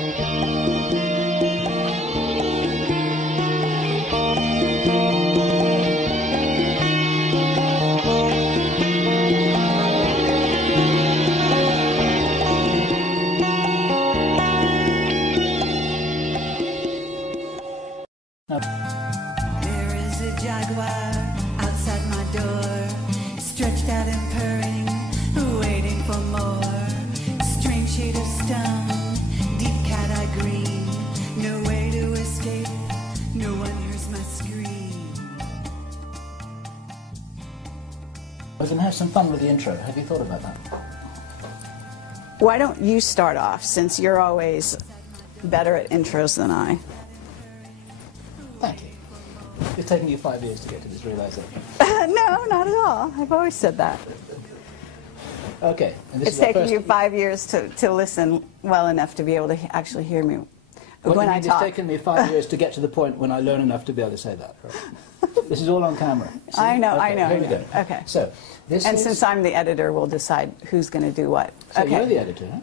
There is a jaguar outside my door, stretched out and purring, waiting for more. Strange shade of stone, deep cat-eye green, no way to escape, no one hears my scream. We're going to have some fun with the intro. Have you thought about that? Why don't you start off, since you're always better at intros than I? Thank you. It's taken you 5 years to get to this realization. No, not at all. I've always said that. Okay. And this It's is our taken first... you 5 years to listen well enough to be able to actually hear me What when do you I mean talk. It's taken me 5 years to get to the point when I learn enough to be able to say that. Right? This is all on camera. See? I know, Okay, I know. Here we go. Okay. So, this And is... since I'm the editor, we'll decide who's going to do what. So Okay. you're the editor, huh?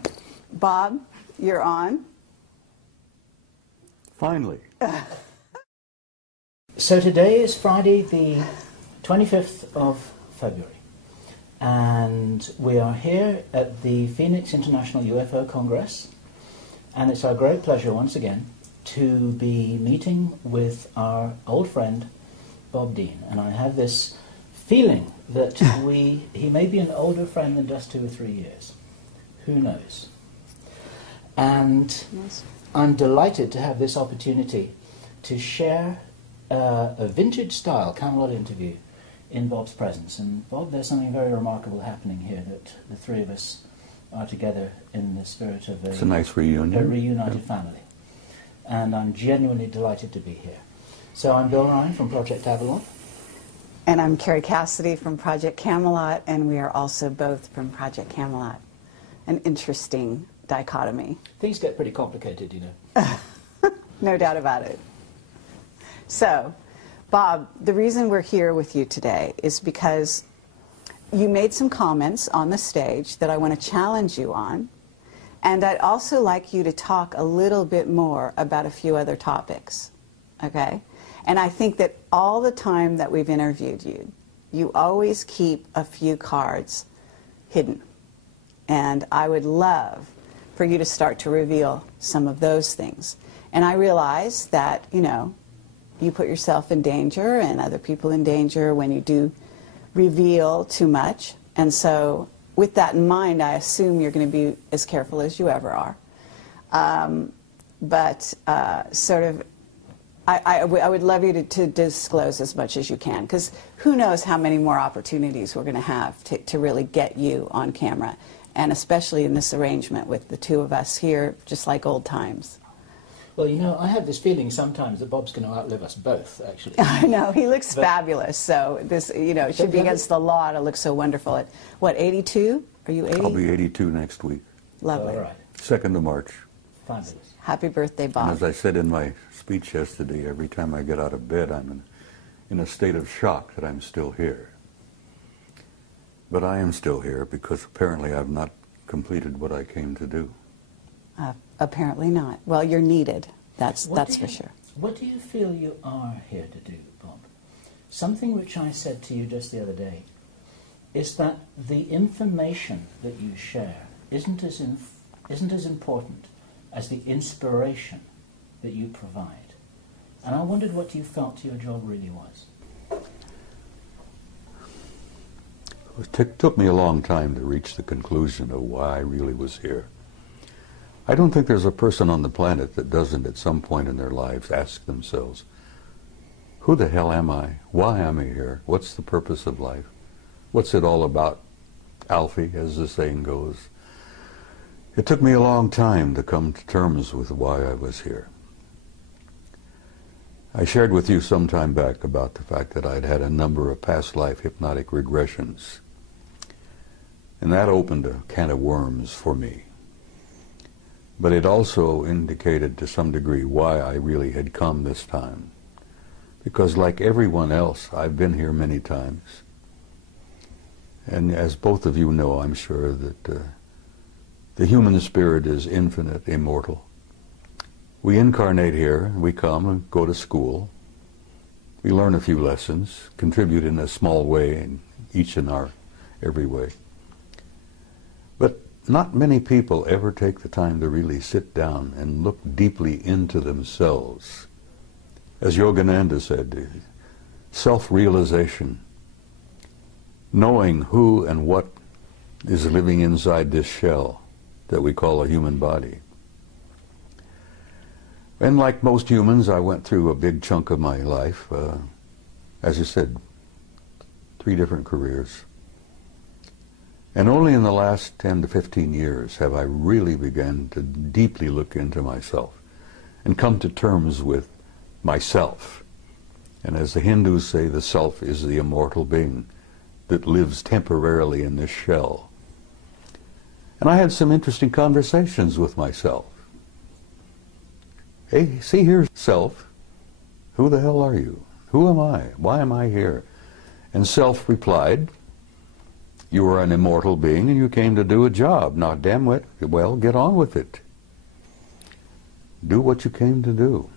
Bob, you're on. Finally. So today is Friday the 25th of February, and we are here at the Phoenix International UFO Congress, and it's our great pleasure once again to be meeting with our old friend Bob Dien. And I have this feeling that he may be an older friend than just 2 or 3 years. Who knows? And Yes. I'm delighted to have this opportunity to share a vintage-style Camelot interview in Bob's presence. And Bob, there's something very remarkable happening here, that the three of us are together in the spirit of It's a nice reunion. a reunited family. And I'm genuinely delighted to be here. So I'm Bill Ryan from Project Avalon. And I'm Carrie Cassidy from Project Camelot, and we are also both from Project Camelot. An interesting dichotomy. Things get pretty complicated, you know. No doubt about it. So, Bob, the reason we're here with you today is because you made some comments on the stage that I want to challenge you on, and I'd also like you to talk a little bit more about a few other topics, okay? And I think that all the time that we've interviewed you, you always keep a few cards hidden. And I would love for you to start to reveal some of those things. And I realize that, you know, you put yourself in danger and other people in danger when you do reveal too much. And so with that in mind, I assume you're going to be as careful as you ever are. I would love you to disclose as much as you can, because who knows how many more opportunities we're going to have to really get you on camera, and especially in this arrangement with the two of us here, just like old times. Well, you know, I have this feeling sometimes that Bob's going to outlive us both, actually. I know, he looks fabulous, so this, you know, it should be against the law to look so wonderful. At, what, 82? Are you 80? I'll be 82 next week. Lovely. All right. 2nd of March. Fabulous. Happy birthday, Bob. And as I said in my speech yesterday, every time I get out of bed, I'm in a state of shock that I'm still here. But I am still here because apparently I've not completed what I came to do. Apparently not. Well, you're needed. That's for sure. What do you feel you are here to do, Bob? Something which I said to you just the other day is that the information that you share isn't as important as the inspiration that you provide. And I wondered what you felt your job really was. It took me a long time to reach the conclusion of why I really was here. I don't think there's a person on the planet that doesn't at some point in their lives ask themselves, who the hell am I? Why am I here? What's the purpose of life? What's it all about, Alfie, as the saying goes? It took me a long time to come to terms with why I was here. I shared with you some time back about the fact that I'd had a number of past life hypnotic regressions. And that opened a can of worms for me. But it also indicated to some degree why I really had come this time. Because like everyone else, I've been here many times. And as both of you know, I'm sure that the human spirit is infinite, immortal. We incarnate here, we come and go to school. We learn a few lessons, contribute in a small way, in each in our every way. But not many people ever take the time to really sit down and look deeply into themselves. As Yogananda said, self-realization, knowing who and what is living inside this shell that we call a human body. And like most humans, I went through a big chunk of my life, as I said, 3 different careers. And only in the last 10 to 15 years have I really begun to deeply look into myself and come to terms with myself. And as the Hindus say, the self is the immortal being that lives temporarily in this shell. And I had some interesting conversations with myself. Hey, see here, self, who the hell are you? Who am I? Why am I here? And self replied, you are an immortal being and you came to do a job. Now, damn it, well, get on with it. Do what you came to do.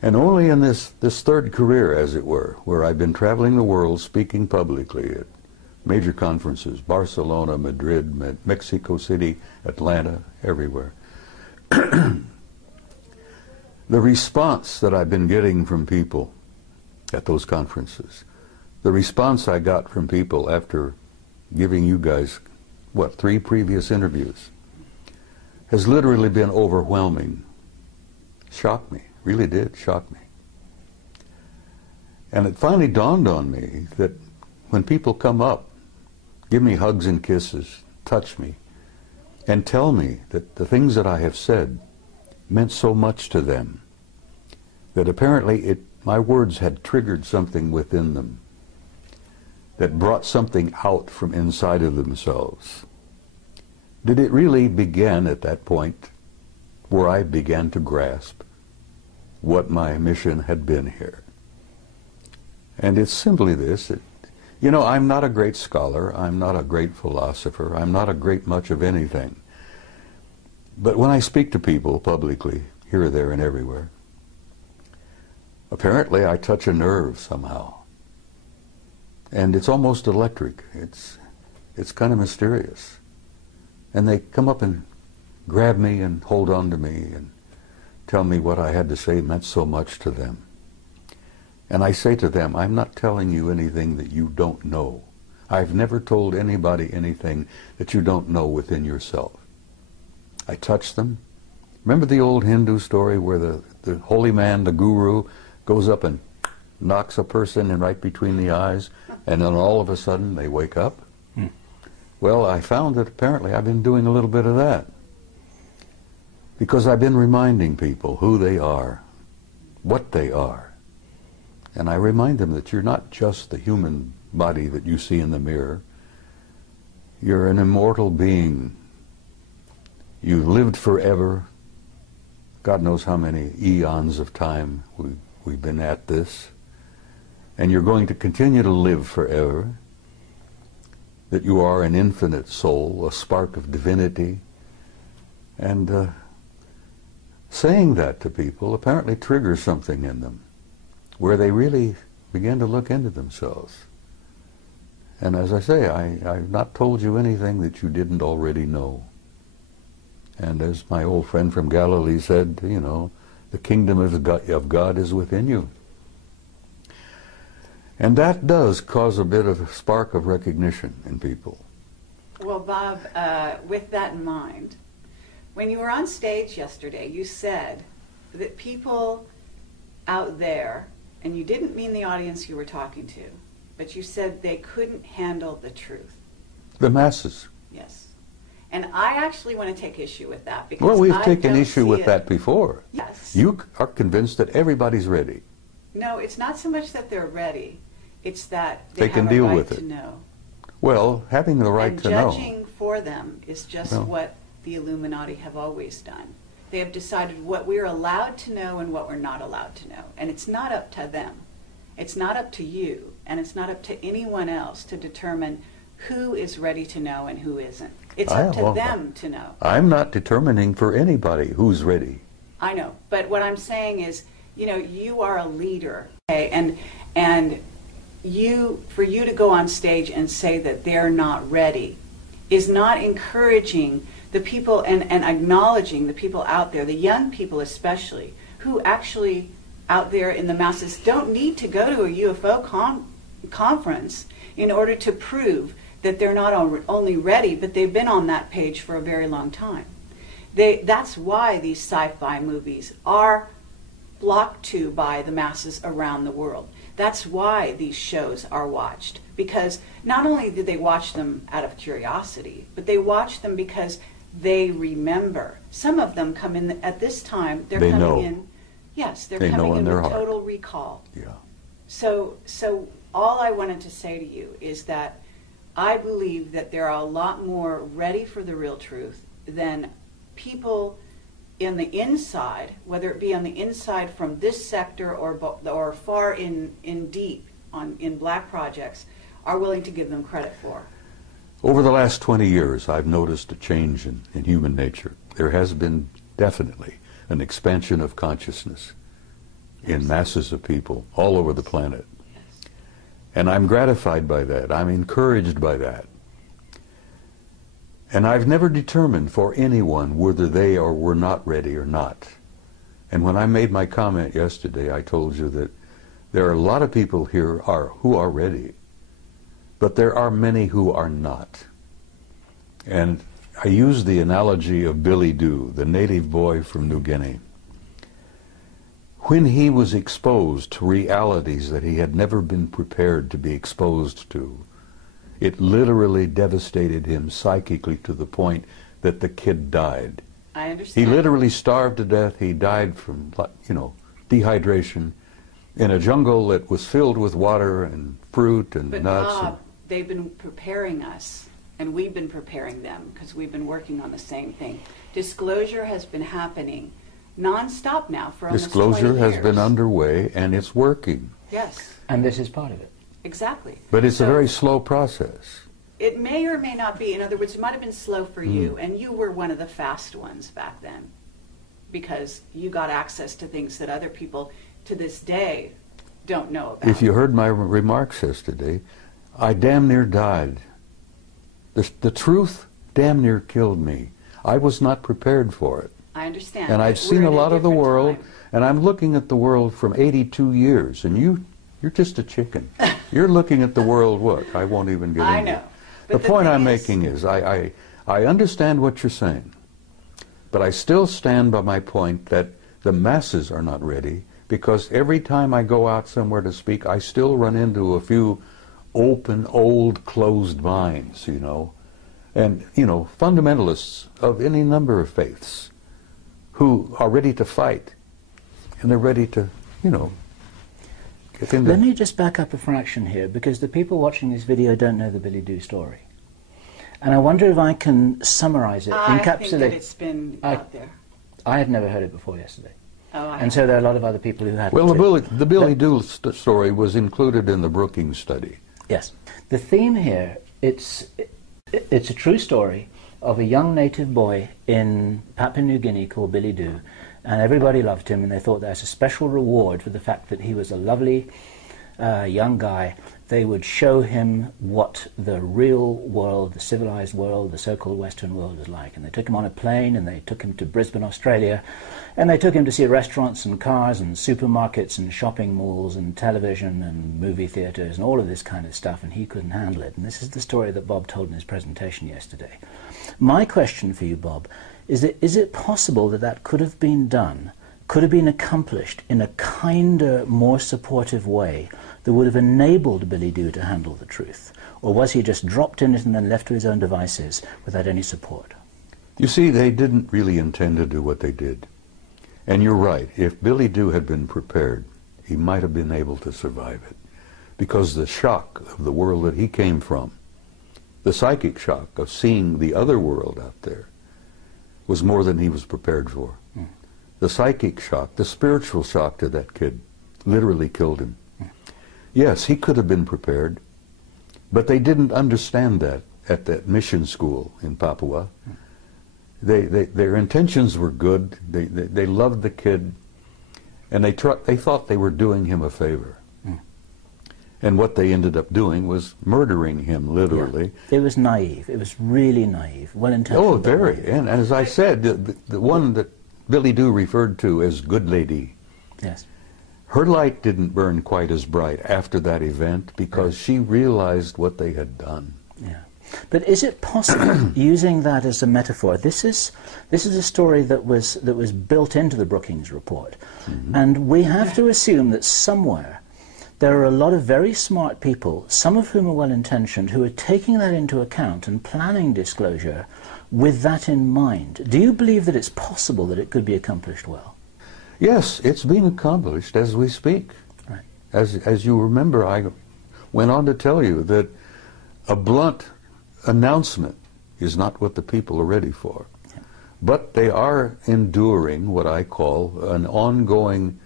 And only in this third career, as it were, where I've been traveling the world speaking publicly at major conferences, Barcelona, Madrid, Mexico City, Atlanta, everywhere. The response that I've been getting from people at those conferences, the response I got from people after giving you guys, 3 previous interviews, has literally been overwhelming. Shocked me, really did shock me. And it finally dawned on me that when people come up, give me hugs and kisses, touch me, and tell me that the things that I have said meant so much to them, that apparently my words had triggered something within them, that brought something out from inside of themselves. Did it really begin at that point where I began to grasp what my mission had been here? And it's simply this. You know, I'm not a great scholar, I'm not a great philosopher, I'm not a great much of anything. But when I speak to people publicly, here, there, and everywhere, apparently I touch a nerve somehow. And it's almost electric. It's kind of mysterious. And they come up and grab me and hold on to me and tell me what I had to say meant so much to them. And I say to them, I'm not telling you anything that you don't know. I've never told anybody anything that you don't know within yourself. I touch them. Remember the old Hindu story where the holy man, the guru, goes up and knocks a person in right between the eyes, and then all of a sudden they wake up? Well, I found that apparently I've been doing a little bit of that. Because I've been reminding people who they are, what they are. And I remind them that you're not just the human body that you see in the mirror. You're an immortal being. You've lived forever. God knows how many eons of time we've been at this. And you're going to continue to live forever. That you are an infinite soul, a spark of divinity. And saying that to people apparently triggers something in them, where they really begin to look into themselves. And as I say, I've not told you anything that you didn't already know. And as my old friend from Galilee said, you know, the kingdom of God is within you. And that does cause a bit of a spark of recognition in people. Well, Bob, with that in mind, when you were on stage yesterday, you said that people out there, and you didn't mean the audience you were talking to, but you said they couldn't handle the truth. The masses. Yes. And I actually want to take issue with that, because well, we've taken issue with that before. Yes. You are convinced that everybody's ready. No, it's not so much that they're ready. It's that they can deal with it. To know. Well, having the right to know. And judging for them is just what the Illuminati have always done. They have decided what we're allowed to know and what we're not allowed to know. And it's not up to them. It's not up to you, and it's not up to anyone else to determine who is ready to know and who isn't. It's up to them to know. I'm not determining for anybody who's ready. I know, but what I'm saying is, you know, you are a leader, okay? And for you to go on stage and say that they're not ready is not encouraging the people and acknowledging the people out there, the young people especially, who actually out there in the masses don't need to go to a UFO conference in order to prove that they're not only ready, but they've been on that page for a very long time. That's why these sci-fi movies are flocked to by the masses around the world. That's why these shows are watched, because not only do they watch them out of curiosity, but they watch them because they remember. Some of them come in at this time, they're coming in, yes, they're coming in with total recall. Yeah. So all I wanted to say to you is that I believe that there are a lot more ready for the real truth than people in the inside, whether it be on the inside from this sector or far in deep in black projects, are willing to give them credit for. Over the last 20 years, I've noticed a change in human nature. There has been definitely an expansion of consciousness in masses of people all over the planet. And I'm gratified by that. I'm encouraged by that. And I've never determined for anyone whether they were not ready or not. And when I made my comment yesterday, I told you that there are a lot of people here who are ready, but there are many who are not. And I used the analogy of Billy Doo, the native boy from New Guinea. When he was exposed to realities that he had never been prepared to be exposed to, it literally devastated him psychically to the point that the kid died. I understand. He literally starved to death. He died from, dehydration in a jungle that was filled with water and fruit and nuts. But Bob, they've been preparing us, and we've been preparing them because we've been working on the same thing. Disclosure has been happening non-stop now for almost 20 years. Disclosure has been underway, and it's working. Yes. And this is part of it. Exactly. But it's a very slow process. It may or may not be. In other words, it might have been slow for you, and you were one of the fast ones back then because you got access to things that other people to this day don't know about. If you heard my remarks yesterday, I damn near died. The truth damn near killed me. I was not prepared for it. I understand. And I've seen a lot of the world, and I'm looking at the world from 82 years, and you're just a chicken. You're looking at the world, what? I won't even get into it. I know. The point I'm making is I understand what you're saying, but I still stand by my point that the masses are not ready, because every time I go out somewhere to speak, I still run into a few open, old, closed minds, and, fundamentalists of any number of faiths who are ready to fight, and they're ready to, get into... Let me just back up a fraction here, because the people watching this video don't know the Billy Doo story. And I wonder if I can summarize it, encapsulate... I think that it's been out there. I had never heard it before yesterday. Oh, and so there are a lot of other people who hadn't. Well, the Billy Doo story was included in the Brookings study. Yes. The theme here, it's a true story of a young native boy in Papua New Guinea called Billy Doo, and everybody loved him, and they thought there's a special reward for the fact that he was a lovely young guy. They would show him what the real world, the civilized world, the so-called Western world was like. And they took him on a plane, and they took him to Brisbane, Australia, and they took him to see restaurants and cars and supermarkets and shopping malls and television and movie theaters and all of this kind of stuff, and he couldn't handle it. And this is the story that Bob told in his presentation yesterday. My question for you, Bob, is it possible that that could have been done, could have been accomplished in a kinder, more supportive way that would have enabled Billy Doo to handle the truth? Or was he just dropped in it and then left to his own devices without any support? You see, they didn't really intend to do what they did. And you're right, if Billy Doo had been prepared, he might have been able to survive it. Because the shock of the world that he came from, the psychic shock of seeing the other world out there, was more than he was prepared for. The psychic shock, the spiritual shock to that kid, literally killed him. Yes, he could have been prepared, But they didn't understand that at that mission school in Papua. Their intentions were good. They loved the kid, and they thought they were doing him a favor. And what they ended up doing was murdering him, literally. Yeah. It was naive. It was really naive. Well-intentioned. Oh, very. And as I said, the one that Billy Doo referred to as Good Lady, yes, her light didn't burn quite as bright after that event because she realized what they had done. Yeah. But is it possible, using that as a metaphor, this is a story that was built into the Brookings report, and we have to assume that somewhere there are a lot of very smart people, some of whom are well-intentioned, who are taking that into account and planning disclosure with that in mind. Do you believe that it's possible that it could be accomplished well? Yes, it's being accomplished as we speak. Right. As you remember, I went on to tell you that a blunt announcement is not what the people are ready for. Yeah. But they are enduring what I call an ongoing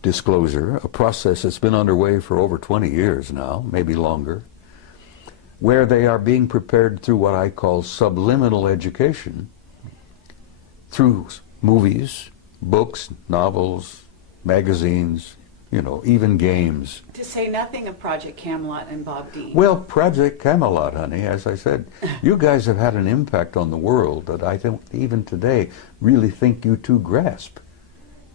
disclosure, a process that's been underway for over 20 years now, maybe longer, where they are being prepared through what I call subliminal education, through movies, books, novels, magazines, you know, even games. To say nothing of Project Camelot and Bob Dien. Well, Project Camelot, honey, as I said, you guys have had an impact on the world that I don't even today really think you two grasp.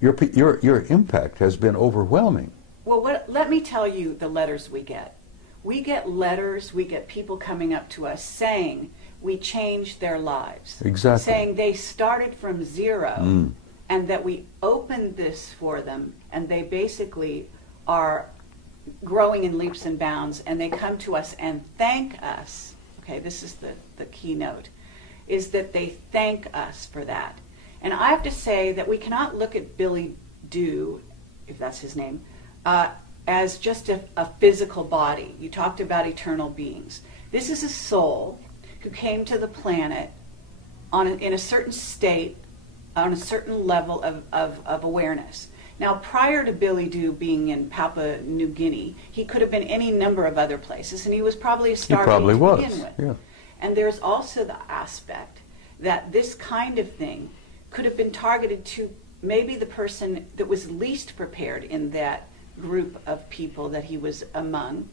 Your impact has been overwhelming. Well, let me tell you the letters we get. We get letters, we get people coming up to us saying we changed their lives. Exactly. Saying they started from zero and that we opened this for them and they basically are growing in leaps and bounds and they come to us and thank us. Okay, this is the keynote, is that they thank us for that. And I have to say that we cannot look at Billy Doo, if that's his name, as just a physical body. You talked about eternal beings. This is a soul who came to the planet in a certain state, on a certain level of awareness. Now, prior to Billy Doo being in Papua New Guinea, he could have been any number of other places, and he was probably a starving to begin with. Yeah. And there's also the aspect that this kind of thing could have been targeted to maybe the person that was least prepared in that group of people that he was among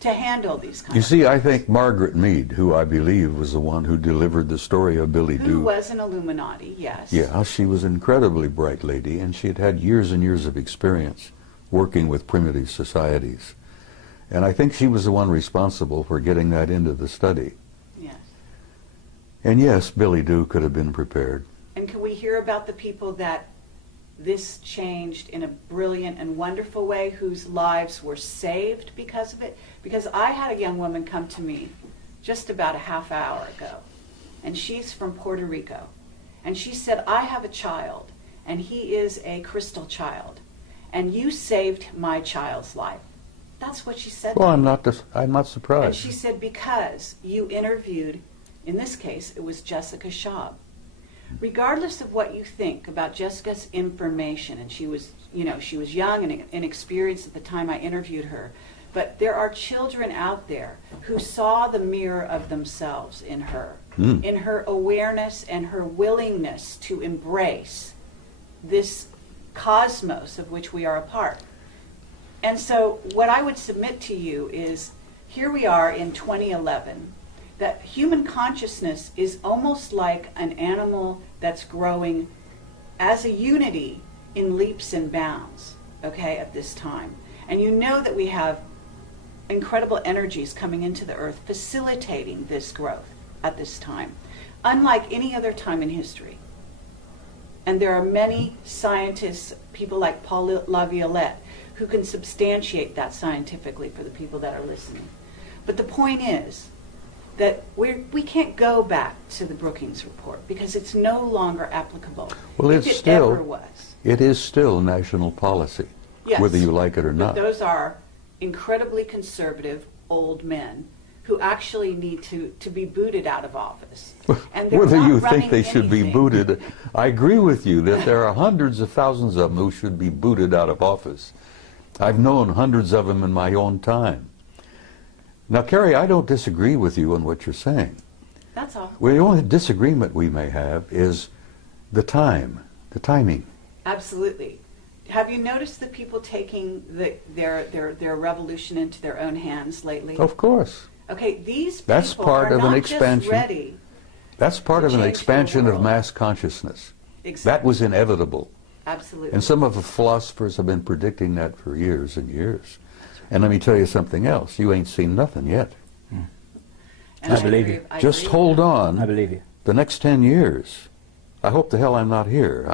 to handle these kinds of things. You see, I think Margaret Mead, who I believe was the one who delivered the story of Billy Doo. Who was an Illuminati, yes. Yeah, she was an incredibly bright lady, and she had had years and years of experience working with primitive societies. And I think she was the one responsible for getting that into the study. Yes. And yes, Billy Doo could have been prepared. And can we hear about the people that this changed in a brilliant and wonderful way, whose lives were saved because of it? Because I had a young woman come to me just about a half hour ago, and she's from Puerto Rico. And she said, I have a child, and he is a crystal child, and you saved my child's life. That's what she said. Well, I'm not surprised. And she said, because you interviewed, in this case, it was Jessica Schaub. Regardless of what you think about Jessica's information, and she was young and inexperienced at the time I interviewed her, but there are children out there who saw the mirror of themselves in her awareness and her willingness to embrace this cosmos of which we are a part. And so what I would submit to you is, here we are in 2011, that human consciousness is almost like an animal that's growing as a unity in leaps and bounds, okay, at this time. And you know that we have incredible energies coming into the earth facilitating this growth at this time, unlike any other time in history. And there are many scientists, people like Paul Laviolette, who can substantiate that scientifically for the people that are listening. But the point is that we can't go back to the Brookings report because it's no longer applicable. Well, if it ever was. It is still national policy, yes, whether you like it or not. But those are incredibly conservative old men who actually need to be booted out of office. And whether not you running think they should be anything. booted, I agree with you that there are hundreds of thousands of them who should be booted out of office. I've known hundreds of them in my own time. Now, Carrie, I don't disagree with you on what you're saying. That's all. Well, the only disagreement we may have is the timing. Absolutely. Have you noticed the people taking their revolution into their own hands lately? Of course. Okay, these That's people part are of an not expansion. just ready. That's part to of an change the expansion of world. mass consciousness. Exactly. That was inevitable. Absolutely. And some of the philosophers have been predicting that for years and years. And let me tell you something else. You ain't seen nothing yet. And I believe agree- you. I Just agree hold with that. on. I believe you. The next 10 years. I hope the hell I'm not here.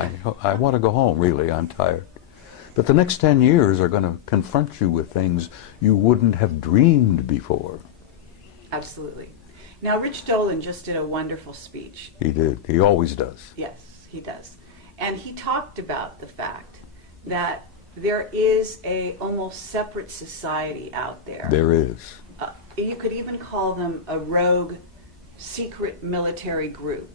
I want to go home, really. I'm tired. But the next 10 years are going to confront you with things you wouldn't have dreamed before. Absolutely. Now, Rich Dolan just did a wonderful speech. He did. He always does. Yes, he does. And he talked about the fact that there is a almost separate society out there. There is. You could even call them a rogue secret military group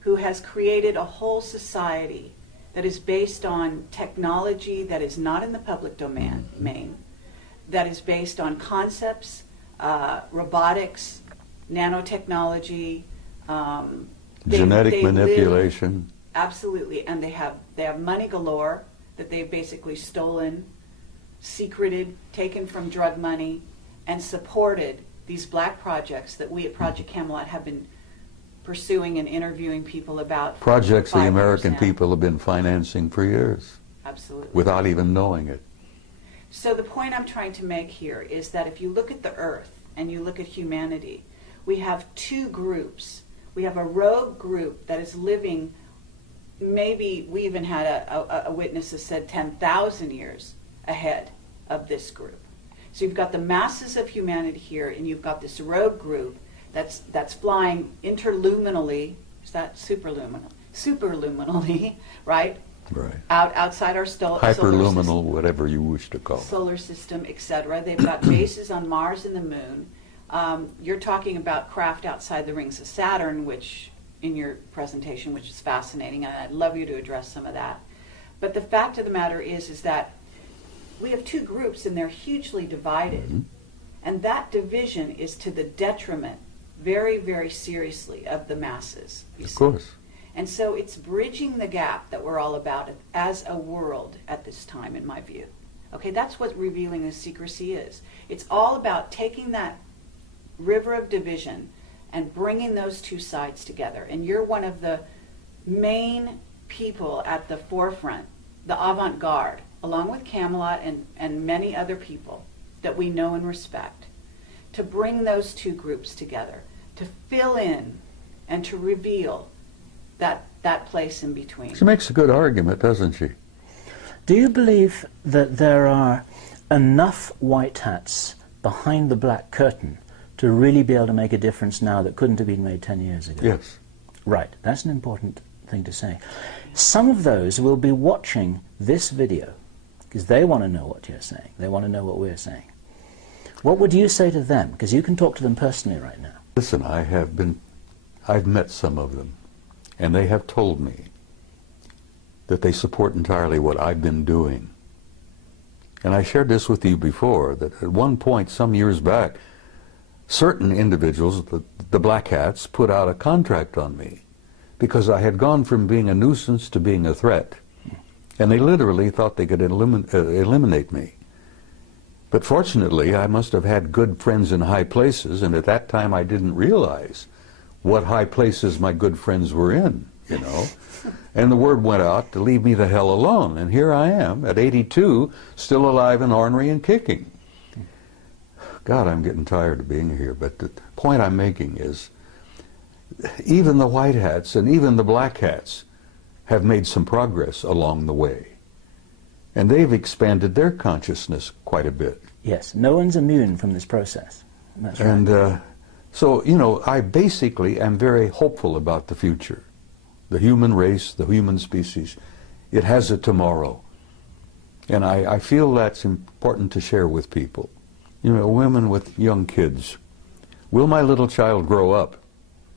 who has created a whole society that is based on technology that is not in the public domain, that is based on concepts, robotics, nanotechnology, Genetic they live- manipulation. absolutely, and they have money galore that they've basically stolen, secreted, taken from drug money, and supported these black projects that we at Project Camelot have been pursuing and interviewing people about. for Projects the 5 years American now. people have been financing for years Absolutely. without even knowing it. So the point I'm trying to make here is that if you look at the earth and you look at humanity, we have two groups. We have a rogue group that is living, maybe we even had a witness that said 10,000 years ahead of this group. So you've got the masses of humanity here, and you've got this rogue group that's flying interluminally. Is that superluminal? Superluminally, right? Right. Outside our solar system. Hyperluminal, whatever you wish to call it. Solar system, etc. They've got bases on Mars and the Moon. You're talking about craft outside the rings of Saturn, which in your presentation, which is fascinating, and I'd love you to address some of that. But the fact of the matter is that we have two groups, and they're hugely divided, Mm-hmm. and that division is to the detriment, very, very seriously, of the masses. You Of see. course. And so it's bridging the gap that we're all about as a world at this time, in my view. Okay, that's what revealing the secrecy is. It's all about taking that river of division and bringing those two sides together. And you're one of the main people at the forefront, the avant-garde, along with Camelot and many other people that we know and respect, to bring those two groups together, to fill in and to reveal that place in between. She makes a good argument, doesn't she? Do you believe that there are enough white hats behind the black curtain to really be able to make a difference now that couldn't have been made 10 years ago? Yes. Right, that's an important thing to say. Some of those will be watching this video because they want to know what you're saying. They want to know what we're saying. What would you say to them? Because you can talk to them personally right now. Listen, I've met some of them, and they have told me that they support entirely what I've been doing. And I shared this with you before, that at one point, some years back, certain individuals, the black hats, put out a contract on me because I had gone from being a nuisance to being a threat. And they literally thought they could eliminate me. But fortunately, I must have had good friends in high places, and at that time I didn't realize what high places my good friends were in, you know. And the word went out to leave me the hell alone. And here I am, at 82, still alive and ornery and kicking. God, I'm getting tired of being here. But the point I'm making is, even the white hats and even the black hats have made some progress along the way. And they've expanded their consciousness quite a bit. Yes, no one's immune from this process. That's right. And so, you know, I basically am very hopeful about the future. The human race, the human species, it has a tomorrow. And I feel that's important to share with people. You know, women with young kids. Will my little child grow up?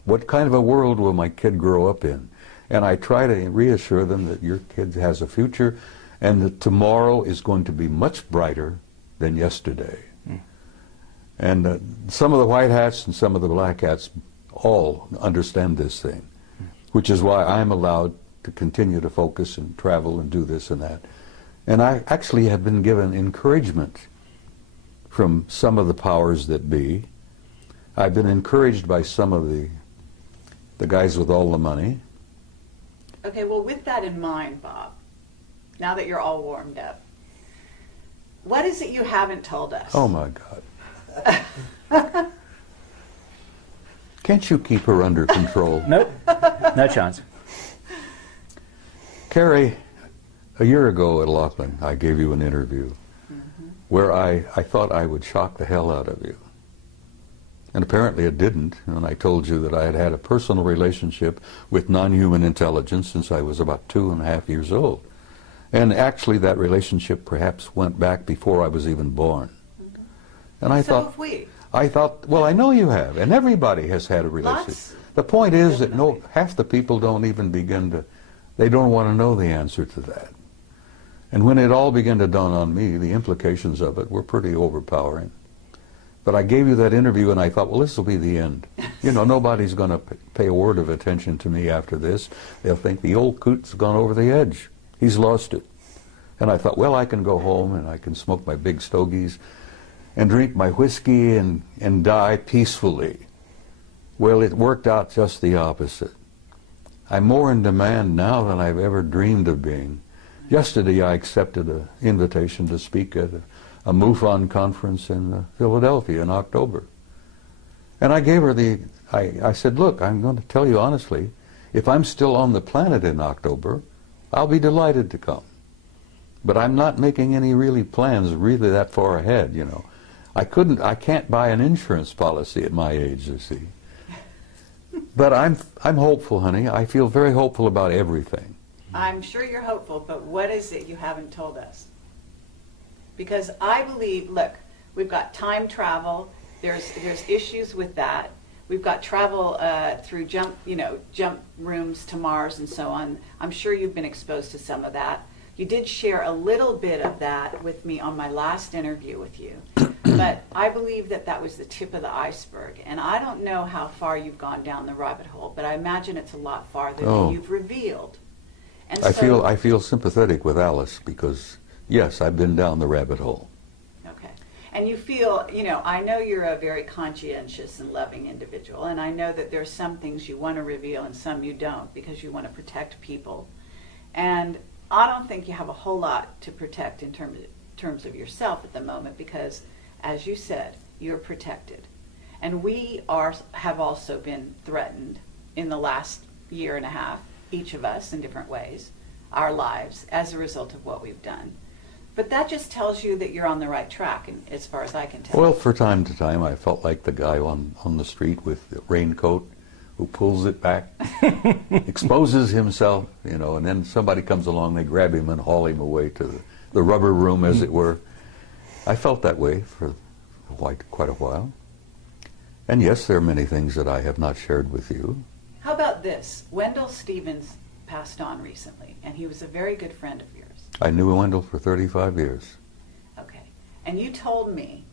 What kind of a world will my kid grow up in? And I try to reassure them that your kid has a future and that tomorrow is going to be much brighter than yesterday. And some of the white hats and some of the black hats all understand this thing, which is why I'm allowed to continue to focus and travel and do this and that. And I actually have been given encouragement from some of the powers that be. I've been encouraged by some of the guys with all the money. Okay, well, with that in mind, Bob, now that you're all warmed up, what is it you haven't told us? Oh, my God. Can't you keep her under control? Nope, no chance. Carrie, a year ago at Laughlin, I gave you an interview where I thought I would shock the hell out of you. And apparently it didn't. And I told you that I had had a personal relationship with non-human intelligence since I was about 2.5 years old. And actually that relationship perhaps went back before I was even born. And I So thought, have we. I thought, well, I know you have, and everybody has had a relationship. Lots. The point is that Definitely. half the people don't even begin to, they don't want to know the answer to that. And when it all began to dawn on me, the implications of it were pretty overpowering. But I gave you that interview and I thought, well, this will be the end. You know, nobody's going to pay a word of attention to me after this. They'll think the old coot's gone over the edge. He's lost it. And I thought, well, I can go home and I can smoke my big stogies and drink my whiskey and die peacefully. Well, it worked out just the opposite. I'm more in demand now than I've ever dreamed of being. Yesterday I accepted an invitation to speak at a MUFON conference in Philadelphia in October. And I gave her I said, look, I'm going to tell you honestly, if I'm still on the planet in October, I'll be delighted to come. But I'm not making any plans really that far ahead, you know. I can't buy an insurance policy at my age, you see. But I'm hopeful, honey. I feel very hopeful about everything. I'm sure you're hopeful, but what is it you haven't told us? Because I believe, look, we've got time travel. There's issues with that. We've got travel through jump rooms to Mars and so on. I'm sure you've been exposed to some of that. You did share a little bit of that with me on my last interview with you. But I believe that that was the tip of the iceberg. And I don't know how far you've gone down the rabbit hole, but I imagine it's a lot farther than you've revealed. And I feel sympathetic with Alice because, yes, I've been down the rabbit hole. Okay. And you feel, I know you're a very conscientious and loving individual, and I know that there's some things you want to reveal and some you don't because you want to protect people. And I don't think you have a whole lot to protect in terms of yourself at the moment because, as you said, you're protected. And we have also been threatened in the last year and a half, each of us in different ways, our lives, as a result of what we've done. But that just tells you that you're on the right track, and as far as I can tell. Well, for time to time, I felt like the guy on the street with the raincoat who pulls it back, exposes himself, and then somebody comes along, they grab him and haul him away to the rubber room, as it were. I felt that way for quite a while. And yes, there are many things that I have not shared with you. How about this? Wendell Stevens passed on recently, and he was a very good friend of yours. I knew Wendell for 35 years. Okay. And you told me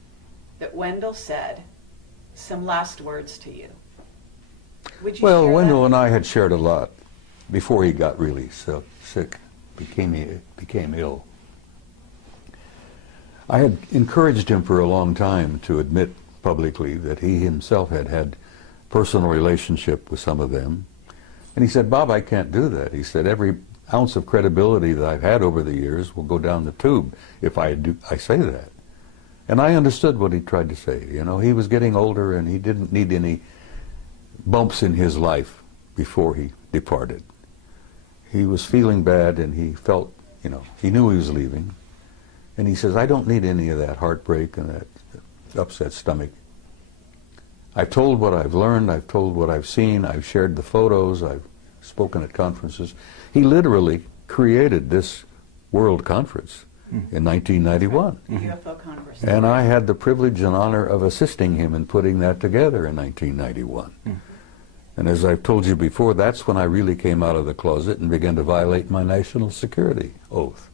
that Wendell said some last words to you. Would you Well, share Wendell that? and I had shared a lot before he got really sick, became ill. I had encouraged him for a long time to admit publicly that he himself had had personal relationship with some of them. And he said, Bob, I can't do that. He said, every ounce of credibility that I've had over the years will go down the tube if I say that. And I understood what he tried to say. He was getting older and he didn't need any bumps in his life before he departed. He was feeling bad and he felt, he knew he was leaving. And he says, I don't need any of that heartbreak and that upset stomach. I've told what I've learned, I've told what I've seen, I've shared the photos, I've spoken at conferences. He literally created this world conference in 1991. The UFO Congress. And I had the privilege and honor of assisting him in putting that together in 1991. And as I've told you before, that's when I really came out of the closet and began to violate my national security oath.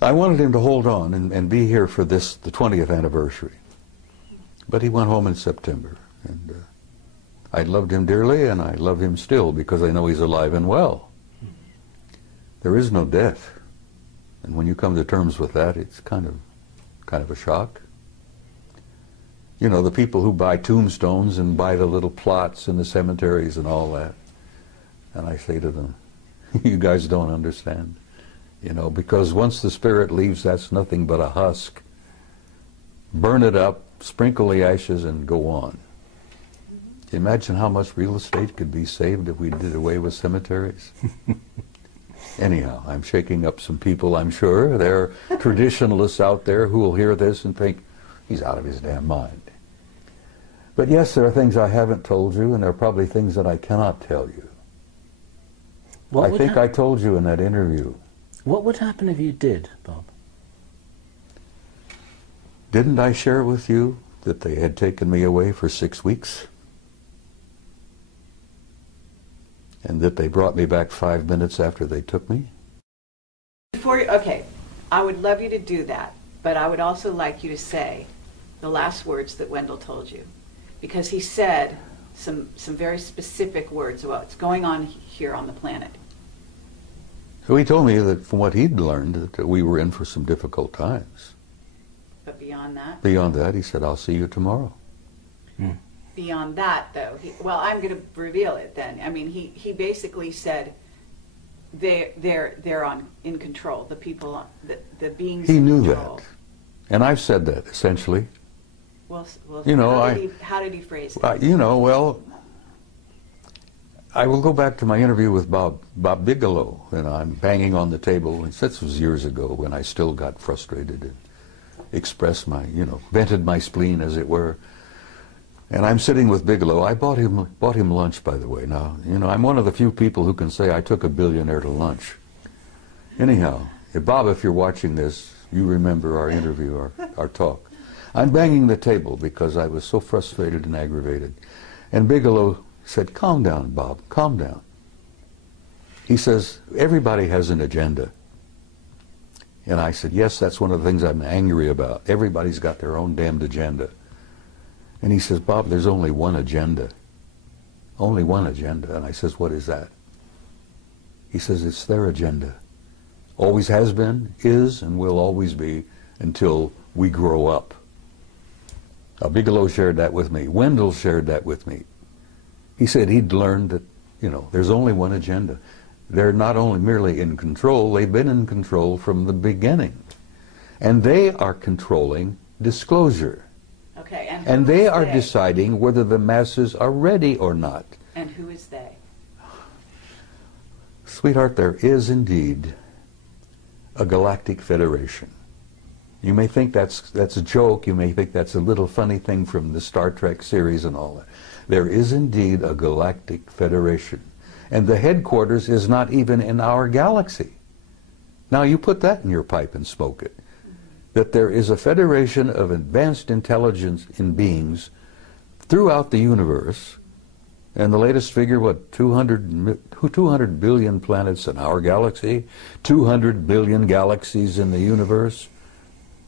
I wanted him to hold on and be here for the 20th anniversary. But he went home in September, and I loved him dearly, and I love him still because I know he's alive and well. There is no death, and when you come to terms with that, it's kind of a shock. You know, the people who buy tombstones and buy the little plots in the cemeteries and all that, and I say to them, you guys don't understand, you know, because once the spirit leaves, that's nothing but a husk. Burn it up, sprinkle the ashes, and go on. Imagine how much real estate could be saved if we did away with cemeteries. Anyhow, I'm shaking up some people, I'm sure. There are traditionalists out there who will hear this and think, he's out of his damn mind. But yes, there are things I haven't told you, and there are probably things that I cannot tell you. I think I told you in that interview. What would happen if you did, Bob? Didn't I share with you that they had taken me away for 6 weeks? And that they brought me back 5 minutes after they took me? Okay, I would love you to do that, but I would also like you to say the last words that Wendell told you, because he said some very specific words about what's going on here on the planet. So he told me that from what he'd learned, that we were in for some difficult times. But beyond that? Beyond that, he said, I'll see you tomorrow. Beyond that, though, well, I'm going to reveal it then. I mean, he basically said they're in control. The people, the beings. He knew in control. that, and I've said that essentially. Well, you know, how did he phrase it? You know, well, I will go back to my interview with Bob Bigelow, and I'm banging on the table. And this was years ago when I still got frustrated and expressed my, vented my spleen, as it were. And I'm sitting with Bigelow. I bought him lunch, by the way. Now, I'm one of the few people who can say I took a billionaire to lunch. Anyhow, Bob, if you're watching this, you remember our interview, our talk. I'm banging the table because I was so frustrated and aggravated. And Bigelow said, calm down, Bob, calm down. He says, everybody has an agenda. And I said, yes, that's one of the things I'm angry about. Everybody's got their own damned agenda. And he says, Bob, there's only one agenda. Only one agenda. And I says, what is that? He says, it's their agenda. Always has been, is, and will always be until we grow up. Now, Bigelow shared that with me. Wendell shared that with me. He said he'd learned that, there's only one agenda. They're not only merely in control, they've been in control from the beginning. And they are controlling disclosure. Okay, and they are deciding whether the masses are ready or not. And who is they? Sweetheart, there is indeed a galactic federation. You may think that's a joke, you may think that's a little funny thing from the Star Trek series and all that. There is indeed a galactic federation. And the headquarters is not even in our galaxy. Now you put that in your pipe and smoke it. That there is a federation of advanced intelligence in beings throughout the universe, and the latest figure, 200 billion planets in our galaxy, 200 billion galaxies in the universe.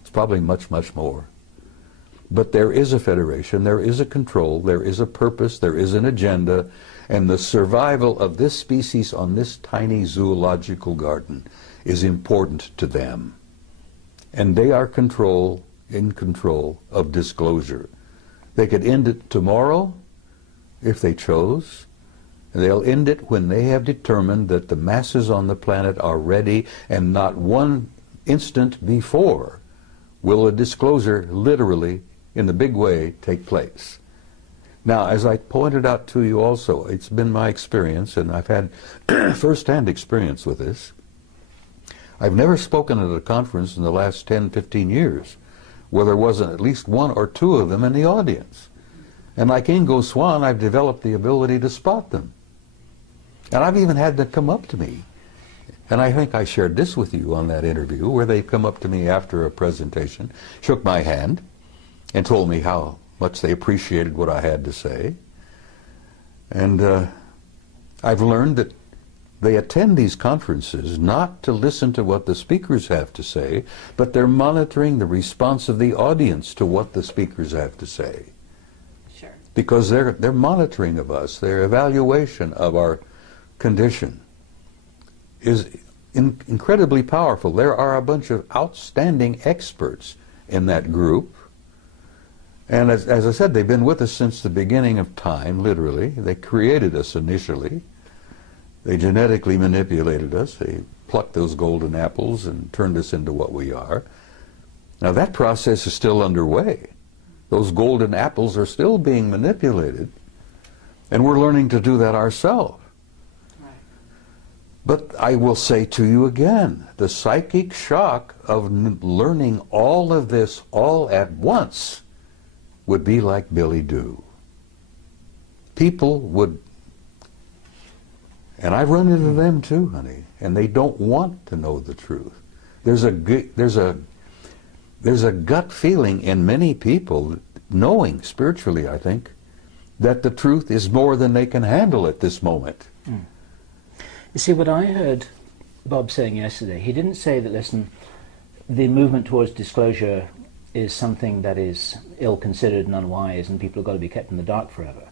It's probably much, much more. But there is a federation, there is a control, there is a purpose, there is an agenda, and the survival of this species on this tiny zoological garden is important to them. And they are in control of disclosure. They could end it tomorrow if they chose. They'll end it when they have determined that the masses on the planet are ready, and not one instant before will a disclosure literally, in the big way, take place. Now, as I pointed out to you also, it's been my experience, and I've had first-hand experience with this. I've never spoken at a conference in the last 10, 15 years where there wasn't at least one or two of them in the audience. And like Ingo Swann, I've developed the ability to spot them. And I've even had them come up to me. And I think I shared this with you on that interview, where they come up to me after a presentation, shook my hand, and told me how much they appreciated what I had to say. And I've learned that they attend these conferences not to listen to what the speakers have to say, but they're monitoring the response of the audience to what the speakers have to say. Sure. Because they're monitoring of us, their evaluation of our condition is incredibly powerful. There are a bunch of outstanding experts in that group. And as I said, they've been with us since the beginning of time, literally. They created us initially. They genetically manipulated us. They plucked those golden apples and turned us into what we are. Now that process is still underway. Those golden apples are still being manipulated, and we're learning to do that ourselves. Right. But I will say to you again, the psychic shock of learning all of this all at once would be like Billy Do. People would, and I've run into them too, honey, and they don't want to know the truth. There's a gut feeling in many people, knowing spiritually, I think, that the truth is more than they can handle at this moment. Mm. You see, what I heard Bob saying yesterday, he didn't say that, listen, the movement towards disclosure is something that is ill-considered and unwise and people have got to be kept in the dark forever.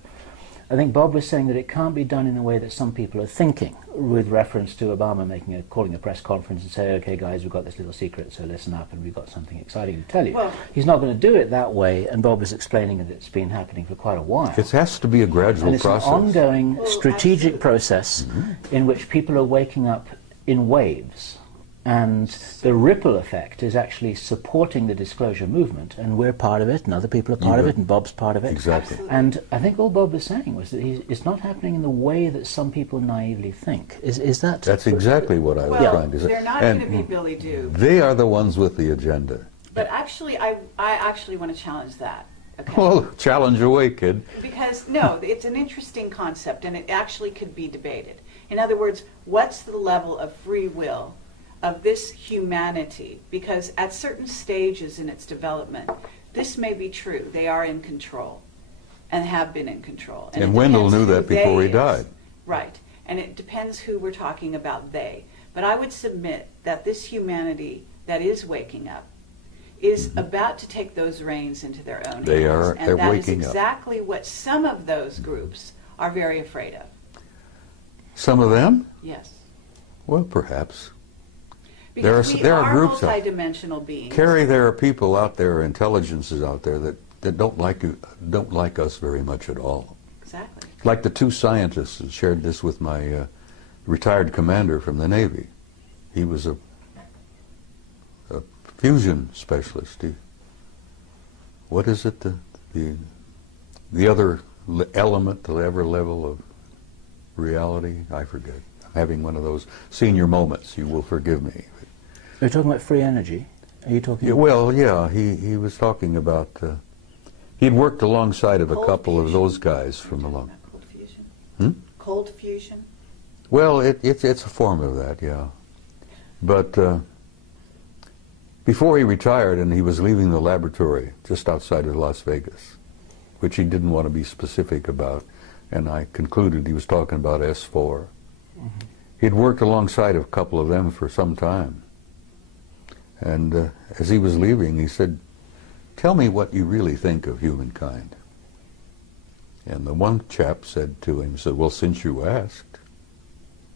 I think Bob was saying that it can't be done in the way that some people are thinking, with reference to Obama calling a press conference and say, okay guys, we've got this little secret, so listen up and we've got something exciting to tell you. Well, he's not going to do it that way, and Bob was explaining that it's been happening for quite a while. It has to be a gradual process. An ongoing strategic process in which people are waking up in waves. And the ripple effect is actually supporting the disclosure movement, and we're part of it, and other people are part of it, and Bob's part of it. Exactly. And I think all Bob was saying was that it's not happening in the way that some people naively think. Is that? That's exactly what I was trying to say. They're not going to be Billy Do. They are the ones with the agenda. But actually, I actually want to challenge that. Okay? Well, challenge away, kid. Because, no, it's an interesting concept, and it actually could be debated. In other words, what's the level of free will of this humanity? Because at certain stages in its development, this may be true. They are in control and have been in control. And Wendell knew that before he died. Right. And it depends who we're talking about, they. But I would submit that this humanity that is waking up is about to take those reins into their own hands. They're waking up. And that is exactly what some of those groups are very afraid of. Some of them? Yes. Well, perhaps. Because there are groups multidimensional beings. Carrie, there are people out there, intelligences out there that don't like us very much at all. Exactly. Like the two scientists that shared this with my retired commander from the Navy. He was a fusion specialist. What is it? The other element, the other level of reality? I forget. I'm having one of those senior moments. You will forgive me. Are you talking about free energy? Are you talking? Yeah, well, yeah. He was talking about. He'd worked alongside of a couple of those guys from along. Cold fusion. Hmm? Cold fusion. Well, it's a form of that, yeah. But before he retired, and he was leaving the laboratory just outside of Las Vegas, which he didn't want to be specific about, and I concluded he was talking about S4. Mm-hmm. He'd worked alongside of a couple of them for some time. And as he was leaving, he said, "Tell me what you really think of humankind." And the one chap said to him, "Well, since you asked."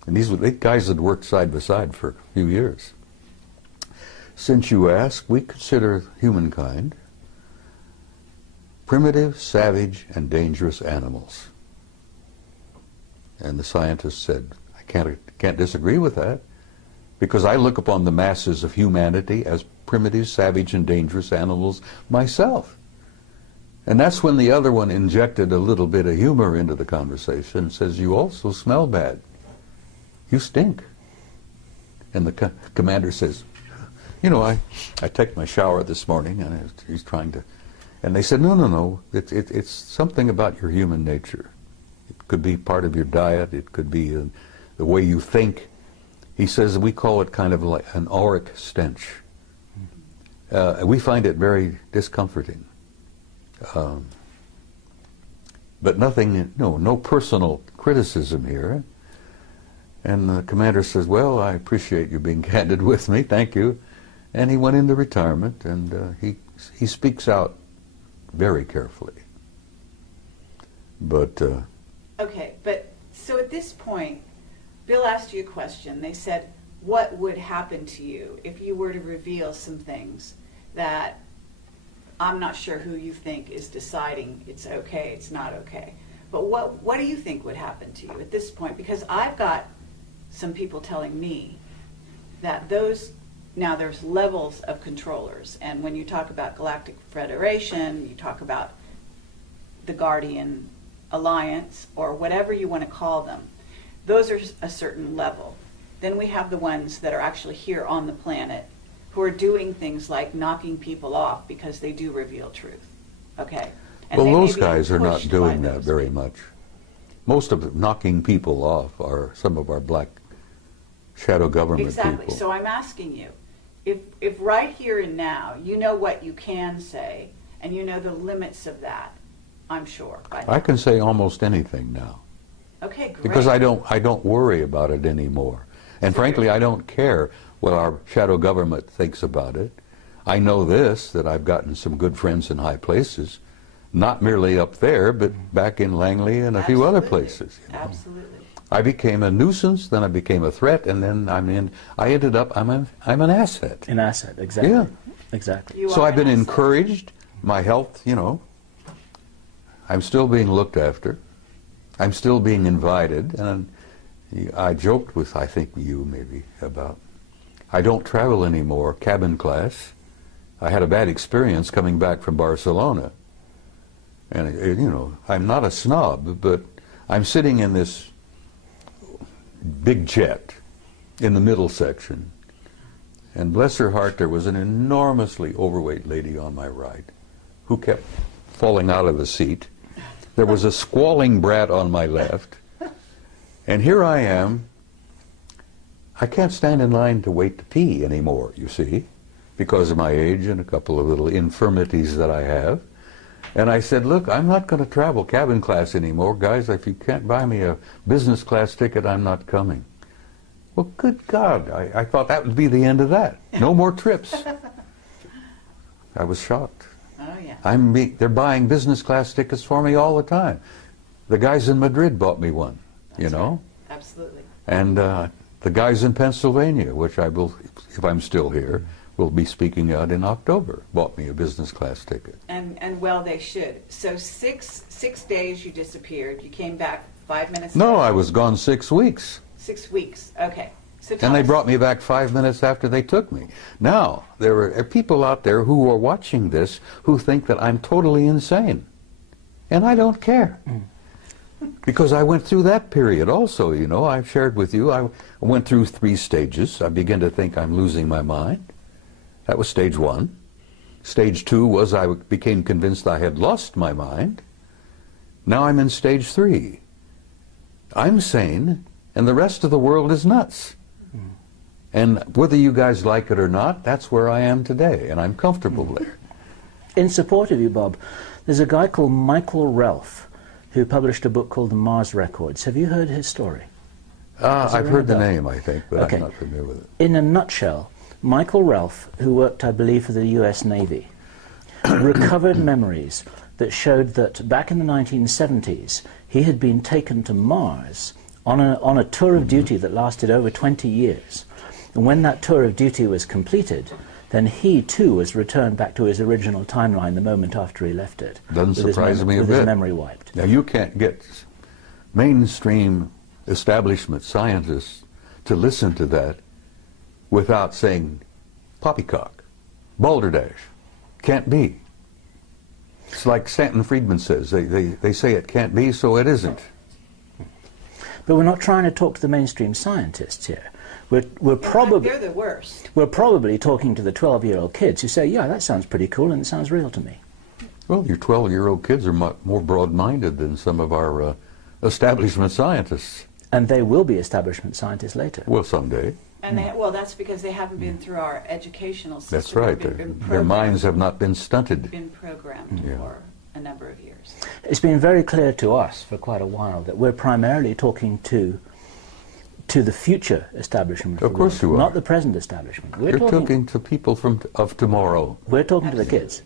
And these were the guys that worked side by side for a few years. "Since you ask, we consider humankind primitive, savage, and dangerous animals." And the scientist said, "I can't disagree with that, because I look upon the masses of humanity as primitive, savage, and dangerous animals myself." And that's when the other one injected a little bit of humor into the conversation and says, "You also smell bad. You stink." And the commander says, "You know, I took my shower this morning," and he's trying to, and they said, no, it's something about your human nature. It could be part of your diet, it could be the way you think. He says we call it kind of like an auric stench. We find it very discomforting. But nothing, no personal criticism here. And the commander says, well, I appreciate you being candid with me, thank you. And he went into retirement, and he speaks out very carefully. But okay, but so at this point, Bill asked you a question. They said, what would happen to you if you were to reveal some things that I'm not sure who you think is deciding it's okay, it's not okay. But what do you think would happen to you at this point? Because I've got some people telling me that now there's levels of controllers, and when you talk about Galactic Federation, you talk about the Guardian Alliance, or whatever you want to call them, those are a certain level. Then we have the ones that are actually here on the planet who are doing things like knocking people off because they do reveal truth. Okay? And well, those guys are not doing that very much. Most of knocking people off are some of our black shadow government people. Exactly. So I'm asking you, if right here and now you know what you can say and you know the limits of that, I'm sure. I can say almost anything now. Okay, great. Because I don't worry about it anymore. And frankly, I don't care what our shadow government thinks about it. I know this, that I've gotten some good friends in high places, not merely up there, but back in Langley and a few other places. You know? Absolutely. I became a nuisance, then I became a threat, and then I ended up, I'm an asset. An asset, exactly. Yeah. Exactly. So I've been encouraged, my health, you know, I'm still being looked after. I'm still being invited, and I joked with, I think you maybe, about, I don't travel anymore, cabin class. I had a bad experience coming back from Barcelona. And, you know, I'm not a snob, but I'm sitting in this big jet in the middle section. And bless her heart, there was an enormously overweight lady on my right who kept falling out of the seat. There was a squalling brat on my left. And here I am. I can't stand in line to wait to pee anymore, you see, because of my age and a couple of little infirmities that I have. And I said, look, I'm not going to travel cabin class anymore. Guys, if you can't buy me a business class ticket, I'm not coming. Well, good God, I thought that would be the end of that. No more trips. I was shocked. Oh, yeah. They're buying business class tickets for me all the time. The guys in Madrid bought me one, you know? Right. Absolutely. And the guys in Pennsylvania, which I will, if I'm still here, will be speaking out in October, bought me a business class ticket. And well, they should. So six days you disappeared. You came back 5 minutes No, later. I was gone 6 weeks. 6 weeks. Okay. So And they brought me back 5 minutes after they took me. Now, there are people out there who are watching this who think that I'm totally insane. And I don't care. Because I went through that period also, you know. I've shared with you, I went through 3 stages. I began to think I'm losing my mind. That was stage 1. Stage 2 was I became convinced I had lost my mind. Now I'm in stage 3. I'm sane, and the rest of the world is nuts. And whether you guys like it or not, that's where I am today, and I'm comfortable there. In support of you, Bob, there's a guy called Michael Ralph who published a book called The Mars Records. Have you heard his story? I've heard the name, I think, but I'm not familiar with it. In a nutshell, Michael Ralph, who worked, I believe, for the US Navy, recovered memories that showed that back in the 1970s, he had been taken to Mars on a tour of duty that lasted over 20 years. And when that tour of duty was completed, then he too was returned back to his original timeline the moment after he left it. Doesn't surprise me a bit. With his memory wiped. Now you can't get mainstream establishment scientists to listen to that without saying poppycock, balderdash, can't be. It's like Stanton Friedman says, they say it can't be, so it isn't. But we're not trying to talk to the mainstream scientists here. We're probably they're the worst. We're probably talking to the 12-year-old kids who say, yeah, that sounds pretty cool and it sounds real to me. Well, your 12-year-old kids are more broad-minded than some of our establishment scientists. And they will be establishment scientists later. Well, someday. And well, that's because they haven't been through our educational system. That's right. Their minds have not been stunted. Been programmed for a number of years. It's been very clear to us for quite a while that we're primarily talking to to the future establishment. Of course you are. Not the present establishment. You're talking to people of tomorrow. We're talking to the kids.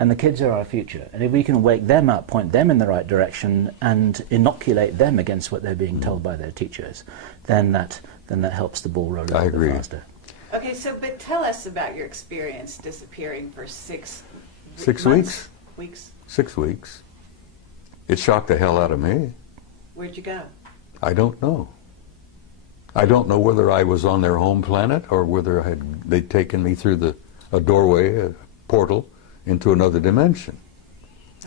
And the kids are our future. And if we can wake them up, point them in the right direction, and inoculate them against what they're being told by their teachers, then that helps the ball roll a little bit faster. Okay, so but tell us about your experience disappearing for 6 weeks. 6 weeks. It shocked the hell out of me. Where'd you go? I don't know. I don't know whether I was on their home planet or whether they'd taken me through a doorway, a portal, into another dimension.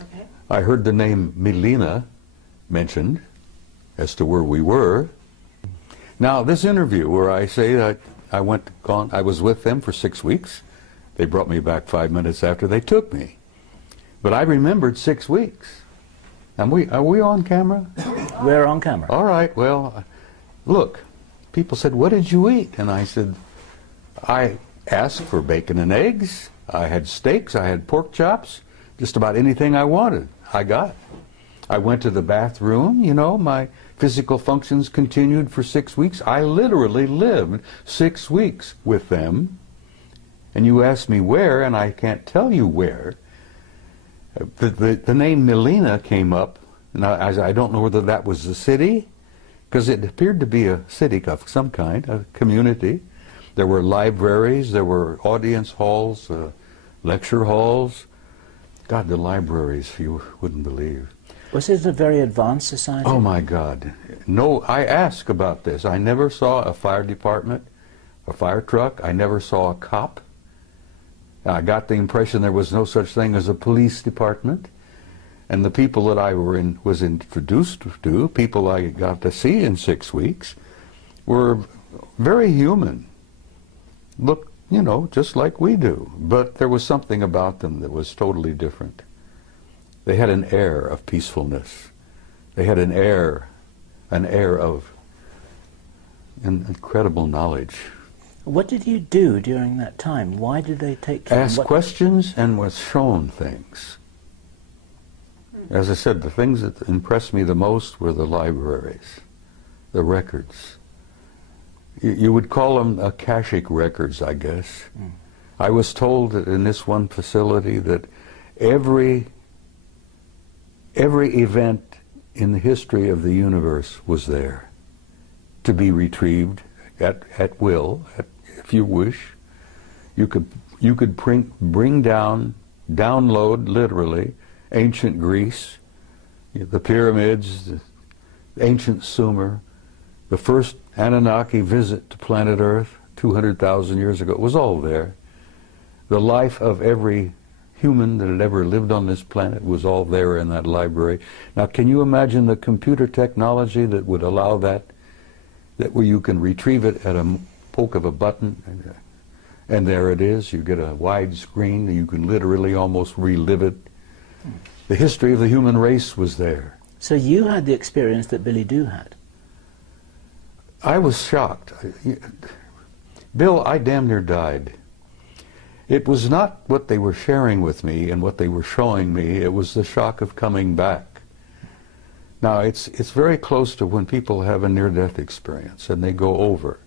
Okay. I heard the name Milena mentioned as to where we were. Now, this interview where I say that I was with them for 6 weeks. They brought me back 5 minutes after they took me. But I remembered 6 weeks. Are we on camera? We're on camera. All right, well, look, people said, what did you eat? And I said, I asked for bacon and eggs. I had steaks, I had pork chops, just about anything I wanted, I got. I went to the bathroom, you know, my physical functions continued for 6 weeks. I literally lived 6 weeks with them. And you asked me where, and I can't tell you where. The name Milena came up. Now, I don't know whether that was a city, because it appeared to be a city of some kind, a community. There were libraries, there were audience halls, lecture halls. God, the libraries, you wouldn't believe. Was it a very advanced society? Oh my God. No, I asked about this. I never saw a fire department, a fire truck. I never saw a cop. I got the impression there was no such thing as a police department. And the people that I was introduced to, people I got to see in 6 weeks, were very human. Look, you know, just like we do. But there was something about them that was totally different. They had an air of peacefulness. They had an air of incredible knowledge. What did you do during that time? Why did they take you? Ask questions and was shown things. As I said, the things that impressed me the most were the libraries, the records. You would call them Akashic records, I guess. I was told that in this one facility that every event in the history of the universe was there to be retrieved at will, if you wish. You could bring down, download literally, ancient Greece, the pyramids, the ancient Sumer, the first Anunnaki visit to planet Earth 200,000 years ago. It was all there. The life of every human that had ever lived on this planet was all there in that library. Now, can you imagine the computer technology that would allow that where you can retrieve it at a poke of a button, and there it is. You get a wide screen, and you can literally almost relive it. The history of the human race was there. So you had the experience that Billy Doo had? I was shocked. Bill, I damn near died. It was not what they were sharing with me and what they were showing me, it was the shock of coming back. Now, it's very close to when people have a near-death experience and they go over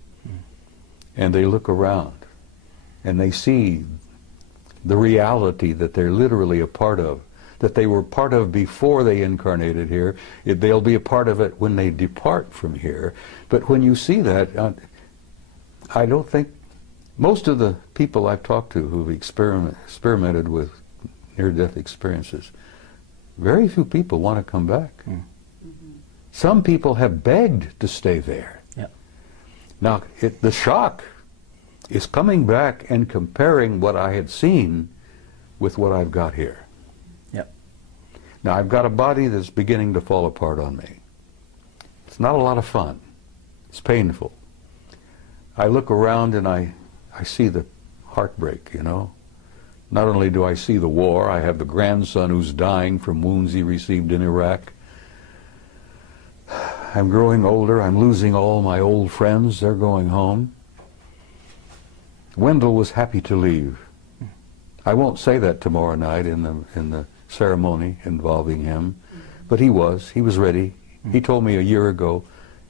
and they look around and they see the reality that they're literally a part of, that they were part of before they incarnated here. They'll be a part of it when they depart from here. But when you see that, I don't think, most of the people I've talked to who've experimented with near-death experiences, very few people want to come back. Some people have begged to stay there. Yep. Now, the shock is coming back and comparing what I had seen with what I've got here. Yep. Now, I've got a body that's beginning to fall apart on me. It's not a lot of fun. It's painful. I look around and I see the heartbreak, you know. Not only do I see the war, I have the grandson who's dying from wounds he received in Iraq. I'm growing older. I'm losing all my old friends. They're going home. Wendell was happy to leave. I won't say that tomorrow night in the ceremony involving him, but he was ready. He told me a year ago,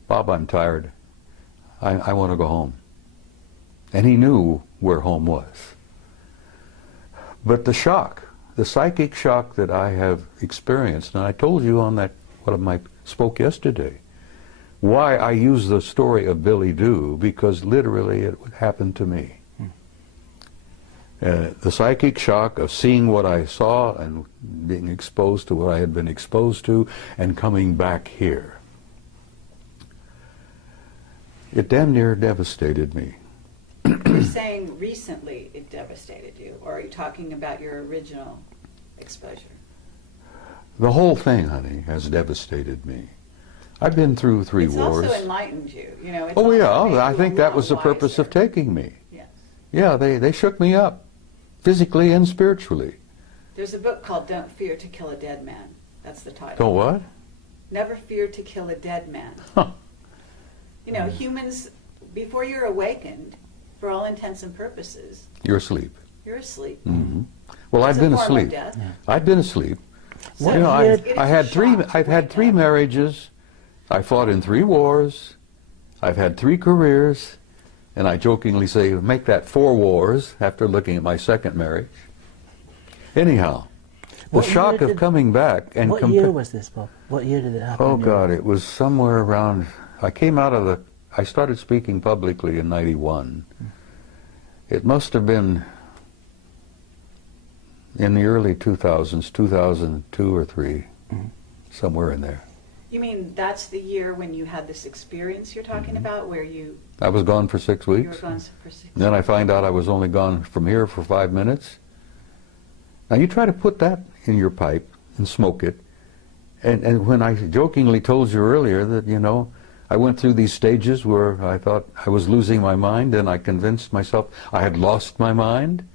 Bob, I'm tired. I want to go home. And he knew where home was. But the shock, the psychic shock that I have experienced, and I told you on that, spoke yesterday, why I use the story of Billy Doo, because literally it happened to me. The psychic shock of seeing what I saw and being exposed to what I had been exposed to and coming back here. It damn near devastated me. You're saying recently it devastated you, or are you talking about your original exposure? The whole thing, honey, has devastated me. I've been through 3 wars. It's also enlightened you. You know, it's oh yeah, also made I you think a that lot was the purpose of wiser. taking me. Yes. Yeah, they shook me up, physically and spiritually. There's a book called Don't Fear to Kill a Dead Man. That's the title. Don't what? Never fear to kill a dead man. Huh. You know, humans, before you're awakened, for all intents and purposes, You're asleep. you're asleep. Mm-hmm. Well, It's I've been a form of asleep. death. I've been asleep. So You know, it's I a had 3. shock to I've had wake 3 up. marriages. I fought in 3 wars. I've had 3 careers, and I jokingly say, make that 4 wars after looking at my 2nd marriage. Anyhow, the What shock year of coming back and What year was this, Bob? What year did it happen? oh in your God, life? it was somewhere around. I started speaking publicly in '91. It must have been in the early 2000s, 2002 or 3, somewhere in there. You mean that's the year when you had this experience you're talking about, where you I was gone for 6 were weeks. gone for 6 Then I find out I was only gone from here for 5 minutes. Now you try to put that in your pipe and smoke it. And when I jokingly told you earlier that, you know, I went through these stages where I thought I was losing my mind, and I convinced myself I had lost my mind.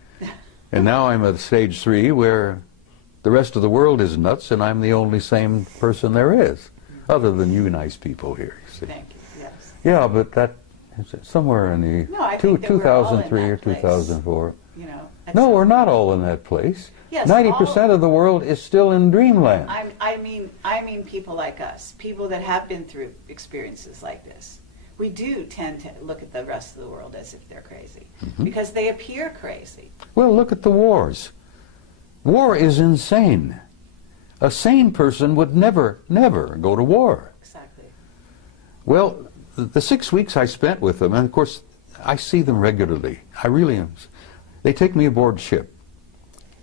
And now I'm at stage 3 where the rest of the world is nuts and I'm the only sane person there is, other than you nice people here, you see. Thank you. Yes. Yeah, but that is somewhere in the No, I think that we're all in 2003 or that place. 2004. You know. at No, some we're not point. all in that place. Yes, 90% of the world is still in dreamland. I mean people like us, people that have been through experiences like this. We do tend to look at the rest of the world as if they're crazy, because they appear crazy. Well, look at the wars. War is insane. A sane person would never go to war. Exactly. Well, the 6 weeks I spent with them, and of course, I see them regularly. I really am. They take me aboard ship.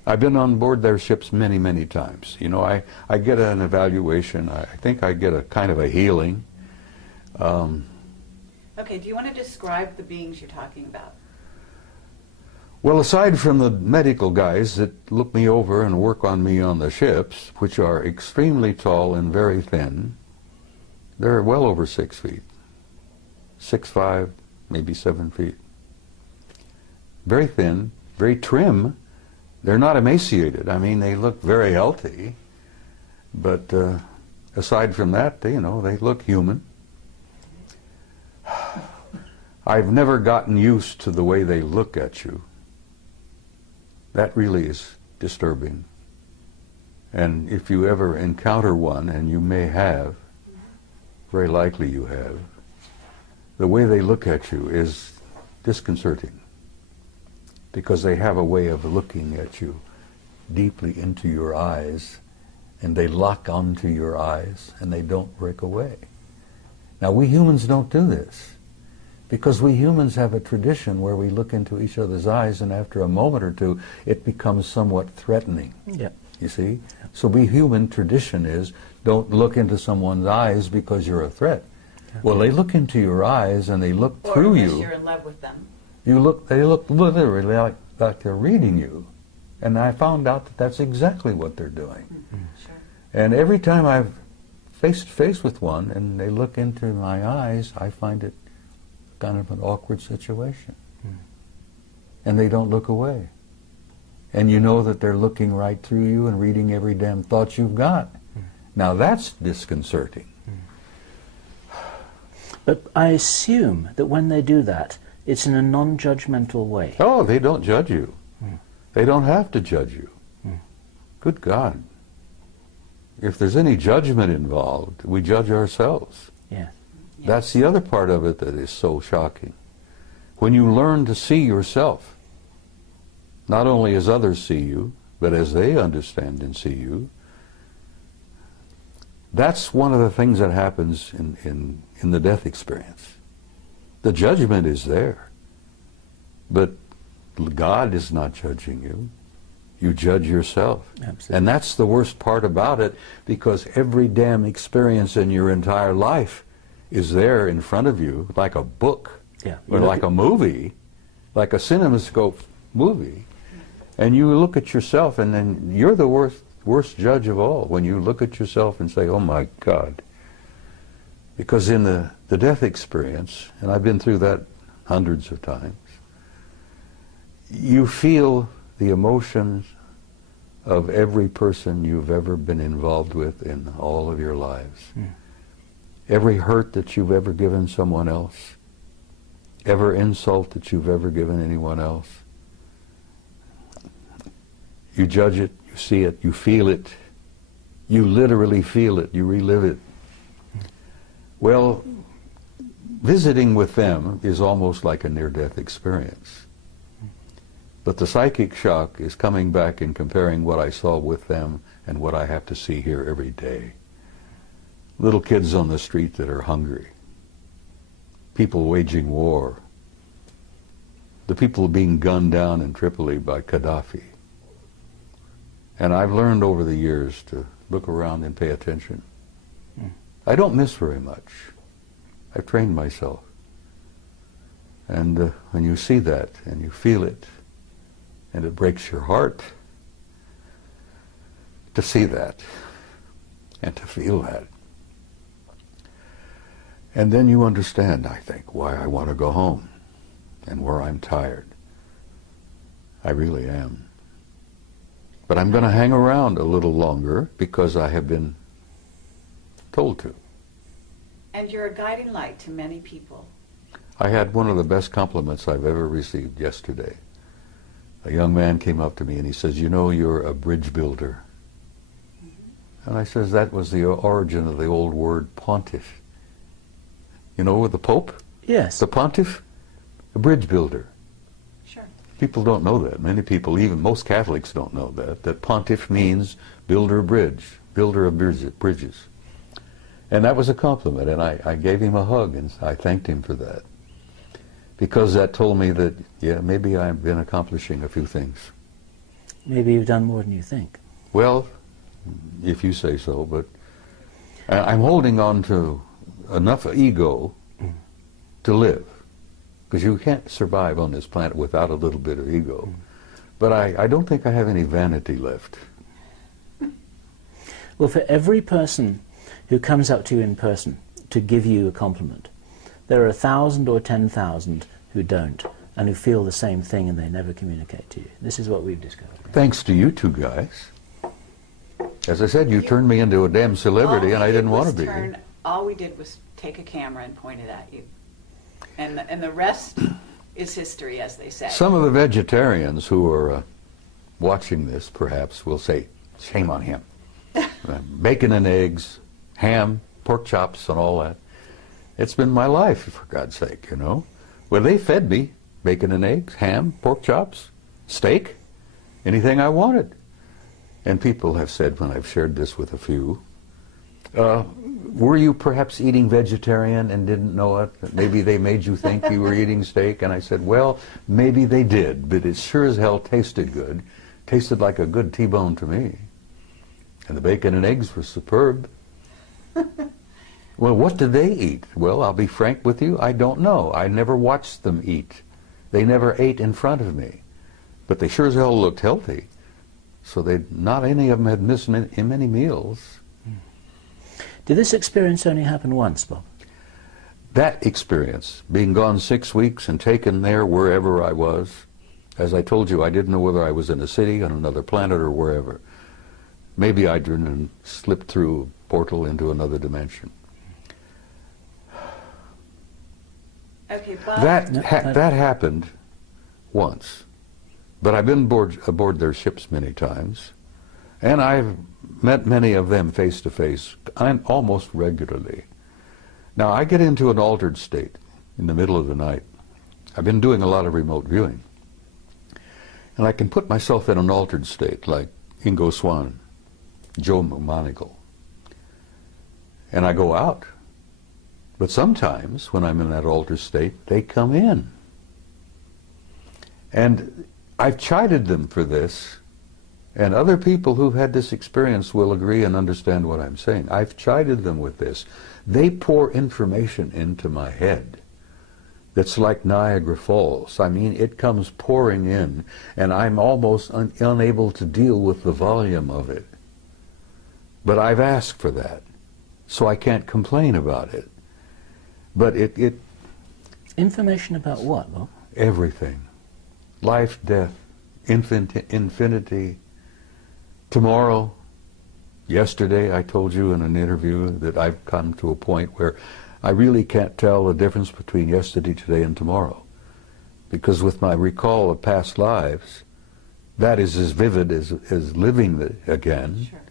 I've been on board their ships many, many times. You know, I get an evaluation. I think I get a kind of a healing. Okay, do you want to describe the beings you're talking about? Well, aside from the medical guys that look me over and work on me on the ships, which are extremely tall and very thin, they're well over 6 feet. 6'5", maybe 7 feet. Very thin, very trim. They're not emaciated. I mean, they look very healthy. But aside from that, they look human. I've never gotten used to the way they look at you. That really is disturbing. And if you ever encounter one, and you may have, very likely you have, the way they look at you is disconcerting, because they have a way of looking at you deeply into your eyes, and they lock onto your eyes, and they don't break away. Now, we humans don't do this, because we humans have a tradition where we look into each other's eyes, and after a moment or two, it becomes somewhat threatening. Yeah. You see? So we human tradition is, don't look into someone's eyes because you're a threat. Yeah. Well, they look into your eyes, and they look Or through unless you. you're in love with them. They look literally like they're reading you. And I found out that that's exactly what they're doing. Sure. And every time I've face to face with one and they look into my eyes, I find it kind of an awkward situation. And they don't look away. And you know that they're looking right through you and reading every damn thought you've got. Now that's disconcerting. But I assume that when they do that, it's in a non-judgmental way. Oh, they don't judge you. They don't have to judge you. Good God. If there's any judgment involved, we judge ourselves. Yeah. Yes. That's the other part of it that is so shocking. When you learn to see yourself, not only as others see you, but as they understand and see you, that's one of the things that happens in the death experience. The judgment is there, but God is not judging you. You judge yourself. Absolutely. And that's the worst part about it, because every damn experience in your entire life is there in front of you, like a book, Yeah. or like a movie, like a CinemaScope movie. And you look at yourself, and then you're the worst judge of all when you look at yourself and say, oh my God. Because in the death experience, and I've been through that hundreds of times, you feel the emotions of every person you've ever been involved with in all of your lives. Mm. Every hurt that you've ever given someone else, every insult that you've ever given anyone else. You judge it, you see it, you feel it, you literally feel it, you relive it. Well, visiting with them is almost like a near-death experience. But the psychic shock is coming back and comparing what I saw with them and what I have to see here every day. Little kids on the street that are hungry, people waging war, the people being gunned down in Tripoli by Gaddafi. And I've learned over the years to look around and pay attention. I don't miss very much. I've trained myself. And when you see that and you feel it, and it breaks your heart to see that and to feel that. And then you understand, I think, why I want to go home and where I'm tired. I really am. But I'm going to hang around a little longer because I have been told to. And you're a guiding light to many people. I had one of the best compliments I've ever received yesterday. A young man came up to me and he says, you know, you're a bridge builder. Mm-hmm. And I says, that was the origin of the old word pontiff. You know, with the Pope? Yes. The pontiff? A bridge builder. Sure. People don't know that. Many people, even most Catholics don't know that pontiff means builder of bridge, builder of bridges. And that was a compliment, and I gave him a hug and I thanked him for that. Because that told me that, yeah, maybe I've been accomplishing a few things. Maybe you've done more than you think. Well, if you say so, but I'm holding on to enough ego to live. Because you can't survive on this planet without a little bit of ego. But I don't think I have any vanity left. Well, for every person who comes up to you in person to give you a compliment, there are 1,000 or 10,000 who don't, and who feel the same thing and they never communicate to you. This is what we've discovered. Thanks to you two guys. As I said, you turned me into a damn celebrity and I didn't want to be. All we did was take a camera and point it at you. And the rest is history, as they say. Some of the vegetarians who are watching this, perhaps, will say, shame on him. Bacon and eggs, ham, pork chops, and all that. It's been my life, for God's sake, you know. Well, they fed me bacon and eggs, ham, pork chops, steak, anything I wanted. And people have said, when I've shared this with a few, were you perhaps eating vegetarian and didn't know it? Maybe they made you think you were eating steak. And I said, well, maybe they did, but it sure as hell tasted good. Tasted like a good T-bone to me. And the bacon and eggs were superb. Well, what did they eat? Well, I'll be frank with you, I don't know. I never watched them eat. They never ate in front of me. But they sure as hell looked healthy. So not any of them had missed many meals. Did this experience only happen once, Bob? That experience, being gone 6 weeks and taken there wherever I was, as I told you, I didn't know whether I was in a city, on another planet, or wherever. Maybe I didn't slip through a portal into another dimension. Okay, Bob. That happened once. But I've been aboard their ships many times, and I've met many of them face to face, almost regularly. Now, I get into an altered state in the middle of the night. I've been doing a lot of remote viewing. And I can put myself in an altered state, like Ingo Swann, Joe McMoneagle. And I go out. But sometimes, when I'm in that altered state, they come in. And I've chided them for this, and other people who've had this experience will agree and understand what I'm saying. I've chided them with this. They pour information into my head that's like Niagara Falls. I mean, it comes pouring in, and I'm almost unable to deal with the volume of it. But I've asked for that, so I can't complain about it. But it Information about what, Bob? everything. Life, death, infinity, tomorrow. Yesterday I told you in an interview that I've come to a point where I really can't tell the difference between yesterday, today, and tomorrow. Because with my recall of past lives, that is as vivid as living again. Sure.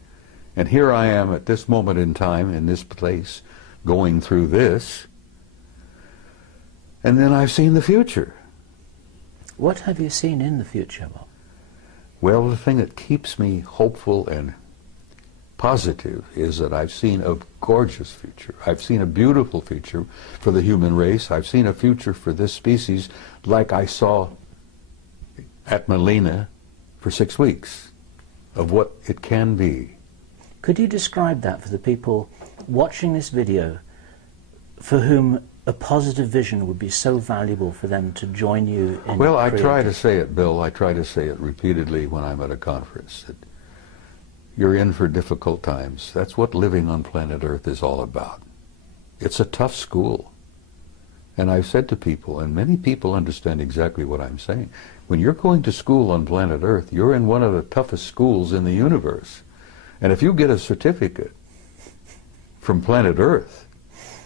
And here I am at this moment in time, in this place, going through this. And then I've seen the future. What have you seen in the future, Bob? Well, the thing that keeps me hopeful and positive is that I've seen a gorgeous future. I've seen a beautiful future for the human race. I've seen a future for this species like I saw at Melina for 6 weeks of what it can be. Could you describe that for the people watching this video for whom a positive vision would be so valuable for them to join you in Well, I creating? try to say it, Bill. I try to say it repeatedly when I'm at a conference, that you're in for difficult times. That's what living on planet Earth is all about. It's a tough school. And I've said to people, and many people understand exactly what I'm saying, when you're going to school on planet Earth, you're in one of the toughest schools in the universe. And if you get a certificate from planet Earth,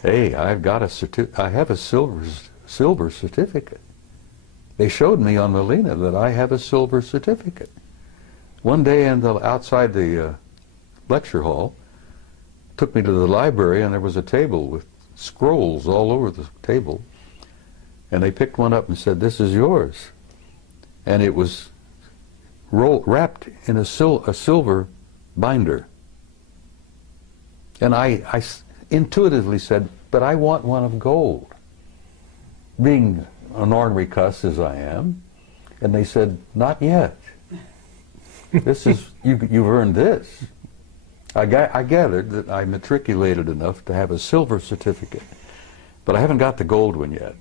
hey, I have a silver certificate. They showed me on Melina that I have a silver certificate. One day outside the lecture hall, took me to the library, and there was a table with scrolls all over the table. And they picked one up and said, "This is yours." And it was wrapped in a silver binder. And I intuitively said, "But I want one of gold," being an ornery cuss as I am. And they said, "Not yet. This is, you've earned this." I gathered that I matriculated enough to have a silver certificate, but I haven't got the gold one yet.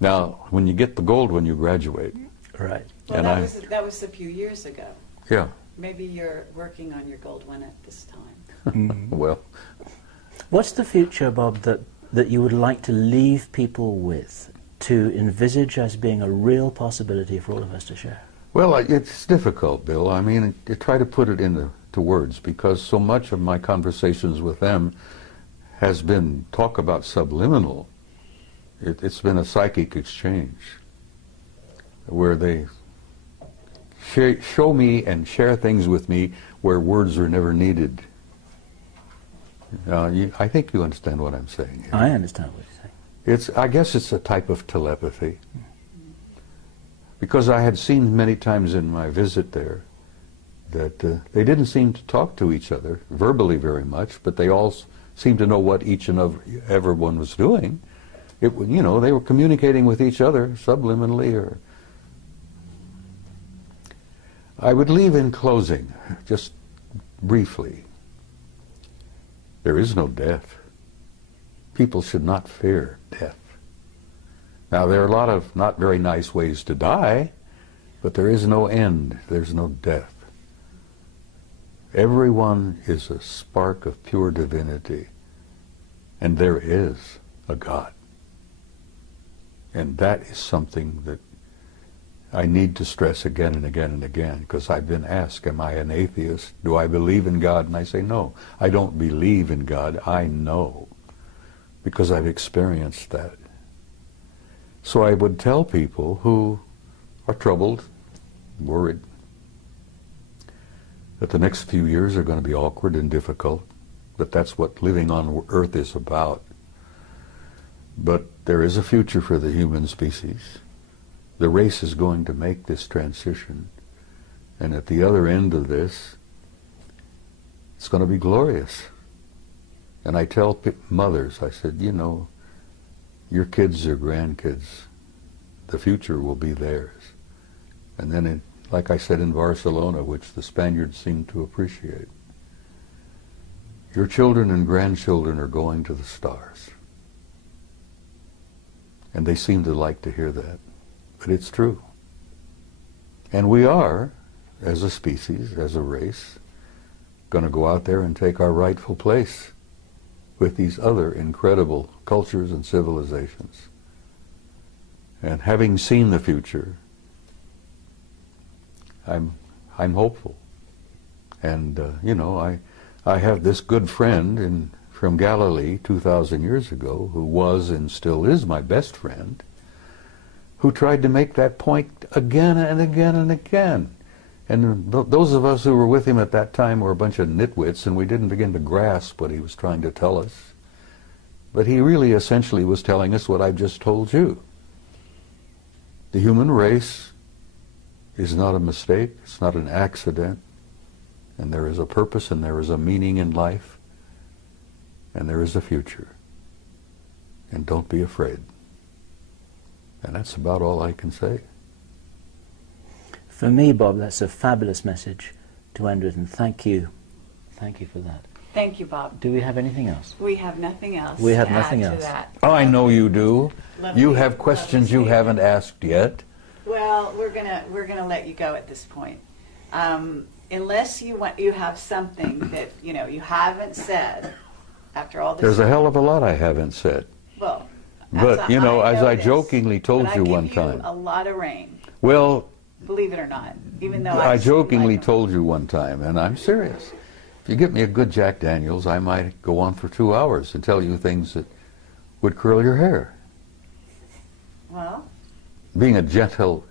Now, when you get the gold one, you graduate. Right. Well, And that was a few years ago. Yeah, Maybe you're working on your gold one at this time. well, What's the future, Bob, that you would like to leave people with, to envisage as being a real possibility for all of us to share? well, it's difficult, Bill. I mean, you try to put it into words, because so much of my conversations with them has been talk about subliminal. It's been a psychic exchange where they show me and share things with me where words are never needed. I think you understand what I'm saying here. I understand what you're saying. I guess it's a type of telepathy. Because I had seen many times in my visit there that they didn't seem to talk to each other verbally very much, but they all seemed to know what each and everyone was doing. They were communicating with each other subliminally. I would leave in closing, just briefly. There is no death. People should not fear death. Now, there are a lot of not very nice ways to die, but there is no end. There's no death. Everyone is a spark of pure divinity, and there is a God. And that is something that I need to stress again and again and again, because I've been asked, am I an atheist? Do I believe in God? And I say, no, I don't believe in God. I know, because I've experienced that. So I would tell people who are troubled, worried, that the next few years are going to be awkward and difficult, but that's what living on Earth is about. But there is a future for the human species. The race is going to make this transition. And at the other end of this, it's going to be glorious. And I tell mothers, I said, you know, your kids or grandkids, the future will be theirs. And then, like I said in Barcelona, which the Spaniards seem to appreciate, your children and grandchildren are going to the stars. And they seem to like to hear that. But it's true. And we are, as a species, as a race, going to go out there and take our rightful place with these other incredible cultures and civilizations. And having seen the future, I'm hopeful. And, you know, I have this good friend from Galilee 2,000 years ago who was and still is my best friend, who tried to make that point again and again and again. And those of us who were with him at that time were a bunch of nitwits, and we didn't begin to grasp what he was trying to tell us. But he really essentially was telling us what I've just told you. The human race is not a mistake, it's not an accident, and there is a purpose and there is a meaning in life, and there is a future. And don't be afraid. And that's about all I can say. For me, Bob, that's a fabulous message to end with, and thank you. Thank you for that. Thank you, Bob. Do we have anything else? We have nothing else. We have to nothing add else. To that. Oh, I know you do. Love You you. have questions you haven't asked yet. Well, we're gonna let you go at this point, unless you have something that you haven't said after all this. There's a hell of a lot I haven't said. Well, But, you know, as I this, jokingly told but you I one give you time. a lot of rain, Well, believe it or not. Even though I jokingly like told you one time, and I'm serious. If you get me a good Jack Daniels, I might go on for 2 hours and tell you things that would curl your hair. Well, Being a gentle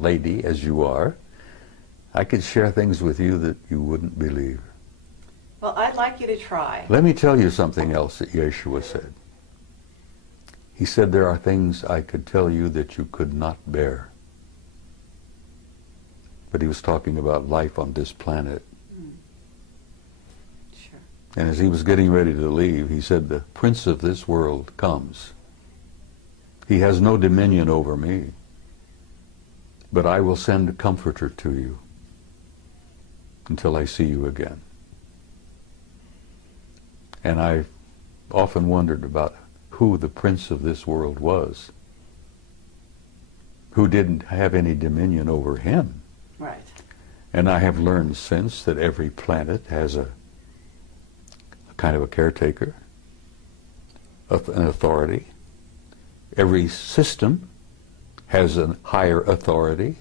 lady as you are, I could share things with you that you wouldn't believe. well, I'd like you to try. Let me tell you something else that Yeshua said. He said, there are things I could tell you that you could not bear. But he was talking about life on this planet. Sure. And as he was getting ready to leave, he said, the prince of this world comes. He has no dominion over me, but I will send a comforter to you until I see you again. And I often wondered about who the prince of this world was, who didn't have any dominion over him. Right. And I have learned since that every planet has a kind of a caretaker, an authority. Every system has a higher authority.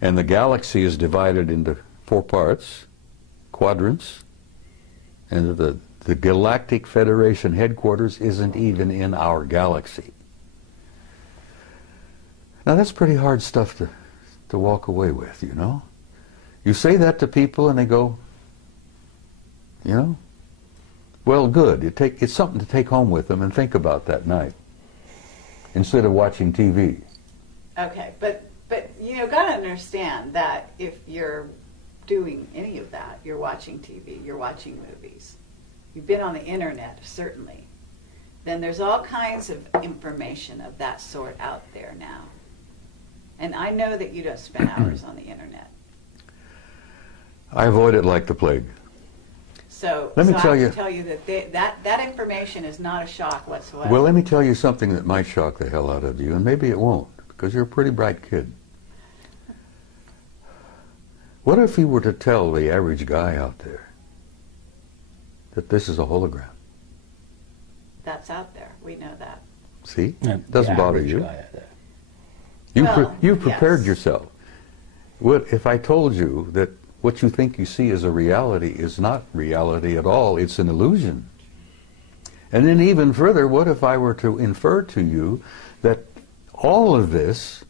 And the galaxy is divided into 4 parts, quadrants. And the Galactic Federation headquarters isn't even in our galaxy. Now that's pretty hard stuff to walk away with, you know. You say that to people and they go, you know, well, good. It's something to take home with them and think about that night instead of watching TV. Okay, but gotta understand that if you're doing any of that, you're watching TV, you're watching movies, you've been on the internet, certainly, then there's all kinds of information of that sort out there now. And I know that you don't spend hours on the internet. I avoid it like the plague. So Let me I tell have you- to tell you that that information is not a shock whatsoever. Well, let me tell you something that might shock the hell out of you, and maybe it won't, because you're a pretty bright kid. What if you were to tell the average guy out there that this is a hologram? That's out there. We know that. See? Yeah, It doesn't the bother average you. guy out there. You've prepared yes. yourself. What if I told you that what you think you see as a reality is not reality at all, it's an illusion? And then even further, what if I were to infer to you that all of this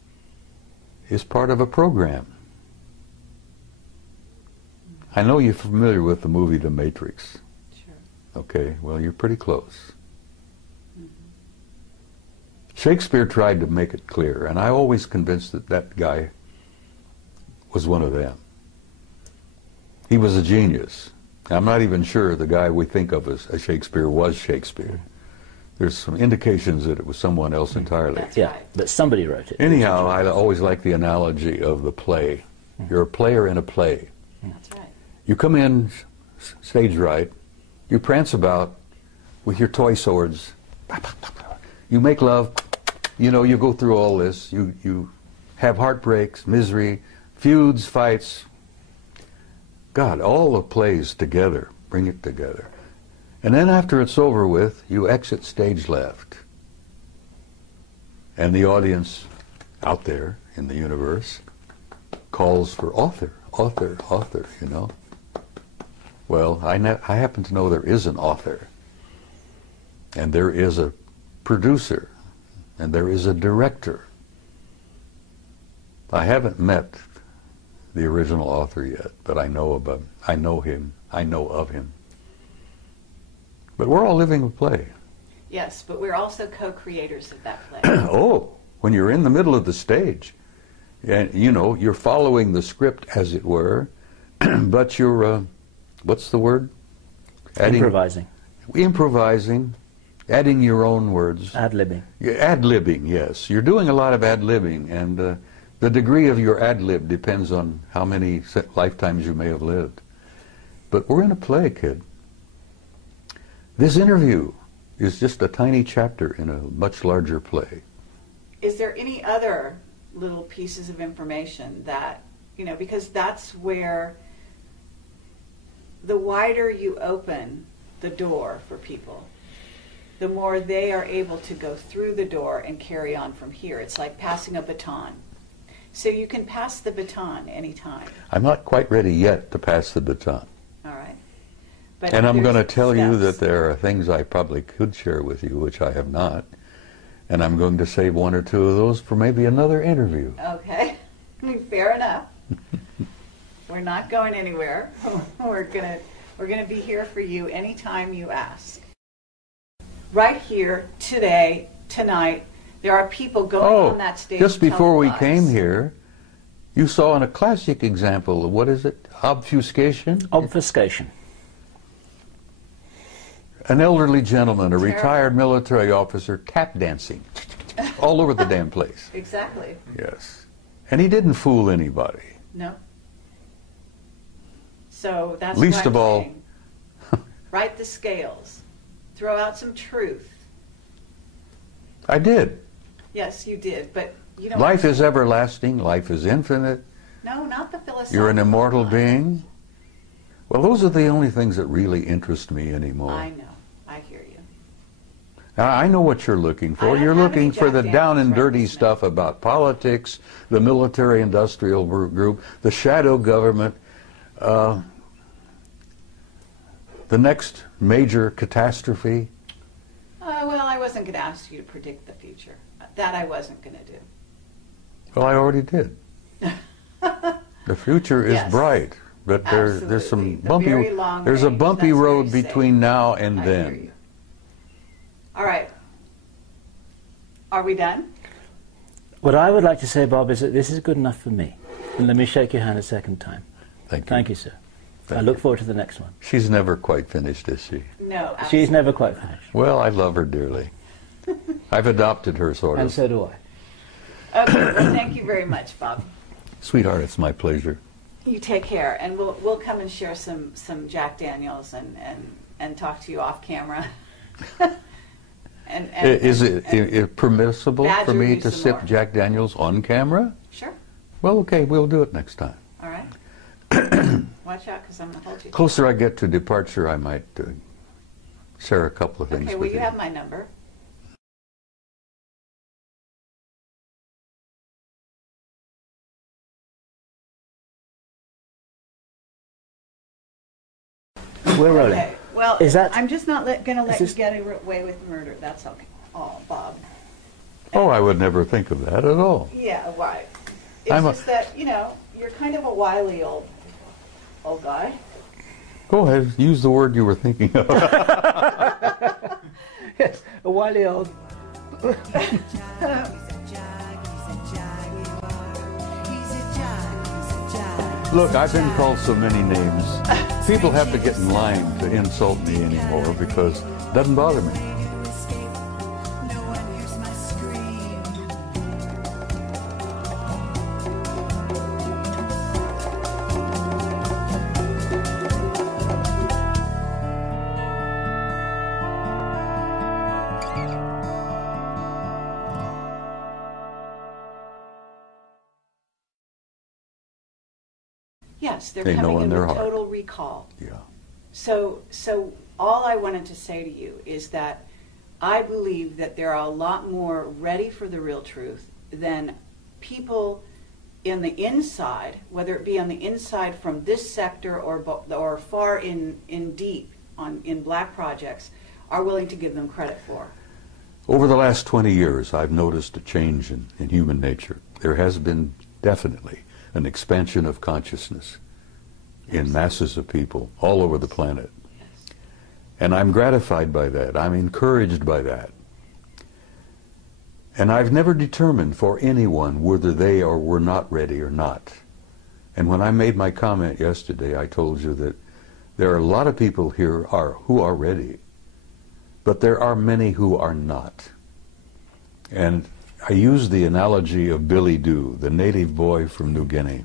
is part of a program? I know you're familiar with the movie The Matrix. Sure. Okay, well, you're pretty close. Shakespeare tried to make it clear, and I always convinced that that guy was one of them. He was a genius. I'm not even sure the guy we think of as Shakespeare was Shakespeare. There's some indications that it was someone else entirely. That's Yeah, right. but somebody wrote it. Anyhow, I always like the analogy of the play. You're a player in a play. That's right. You come in stage right, you prance about with your toy swords. You make love, you know, you go through all this. You have heartbreaks, misery, feuds, fights. God, all the plays together, bring it together. And then after it's over with, you exit stage left. And the audience out there in the universe calls for author, author, author, you know. Well, I happen to know there is an author, and there is a producer, and there is a director. I haven't met the original author yet, but I know him, I know of him. But we're all living a play. Yes, but we're also co-creators of that play. Oh, when you're in the middle of the stage, and you know, you're following the script as it were, but you're, what's the word? Improvising. Improvising, adding your own words. Ad-libbing. Ad-libbing, yes. You're doing a lot of ad-libbing, and the degree of your ad-lib depends on how many lifetimes you may have lived. But we're in a play, kid. This interview is just a tiny chapter in a much larger play. Is there any other little pieces of information that, you know, because that's where the wider you open the door for people, the more they are able to go through the door and carry on from here. It's like passing a baton. So you can pass the baton anytime. I'm not quite ready yet to pass the baton. All right. But And I'm going to there's tell you steps. that there are things I probably could share with you, which I have not. And I'm going to save one or two of those for maybe another interview. Okay. Fair enough. We're not going anywhere. We're gonna be here for you anytime you ask. Right here, today, tonight, there are people going on that stage. Just before we telling came lies. here, you saw in a classic example of, what is it? Obfuscation? Obfuscation. An elderly gentleman, a Terrible. retired military officer, tap dancing all over the damn place. Exactly. Yes. And he didn't fool anybody. No. So that's Least what I'm of all- saying. Right the scales. Throw out some truth. I did. Yes, you did, but you don't. Life is everlasting. Life is infinite. No, not the philosophical. You're an immortal line. being. Well, those are the only things that really interest me anymore. I know. I hear you. I know what you're looking I for. don't You're have looking any for the Jack down Daniels and dirty right this stuff about politics, the military-industrial group, the shadow government, the next major catastrophe. Well, I wasn't going to ask you to predict the future. That I wasn't going to do. Well, I already did. The future is Yes. bright, but there's some Absolutely. The bumpy. very long There's a range, bumpy that's road very between safe. now and I hear then. you. All right. Are we done? What I would like to say, Bob, is that this is good enough for me. And let me shake your hand a second time. Thank you. Thank you, sir. Thank I look forward to the next one. She's never quite finished, is she? No. She's never quite finished. Well, I love her dearly. I've adopted her, sort And of. so do I. Okay. Well, thank you very much, Bob. Sweetheart, it's my pleasure. You take care, and we'll come and share some Jack Daniels and talk to you off camera. Is it permissible for badger me you to some sip more. Jack Daniels on camera? Sure. Well, okay, we'll do it next time. All right. Watch out, because I'm gonna hold you. Closer I get to departure, I might share a couple of things Okay. Well, with you you. have my number. We're rolling. Okay. Well, Is that- I'm just not going to let you this- get away with murder. That's okay. Oh, Bob. Oh, I would never think of that at all. Yeah, right. It's I'm a- just that, you're kind of a wily old guy. Go ahead, use the word you were thinking of. Yes, a wily old Look, I've been called so many names. People have to get in line to insult me anymore because it doesn't bother me. Yes, they're They know coming in in their with heart. total recall. Yeah. So all I wanted to say to you is that I believe that there are a lot more ready for the real truth than people in the inside, whether it be on the inside from this sector or far in deep in black projects, are willing to give them credit for. Over the last 20 years, I've noticed a change in human nature. There has been definitely an expansion of consciousness in masses of people all over the planet. And I'm gratified by that. I'm encouraged by that. And I've never determined for anyone whether they were not ready or not. And when I made my comment yesterday, I told you that there are a lot of people here who are ready, but there are many who are not. And I use the analogy of Billy Dew, the native boy from New Guinea.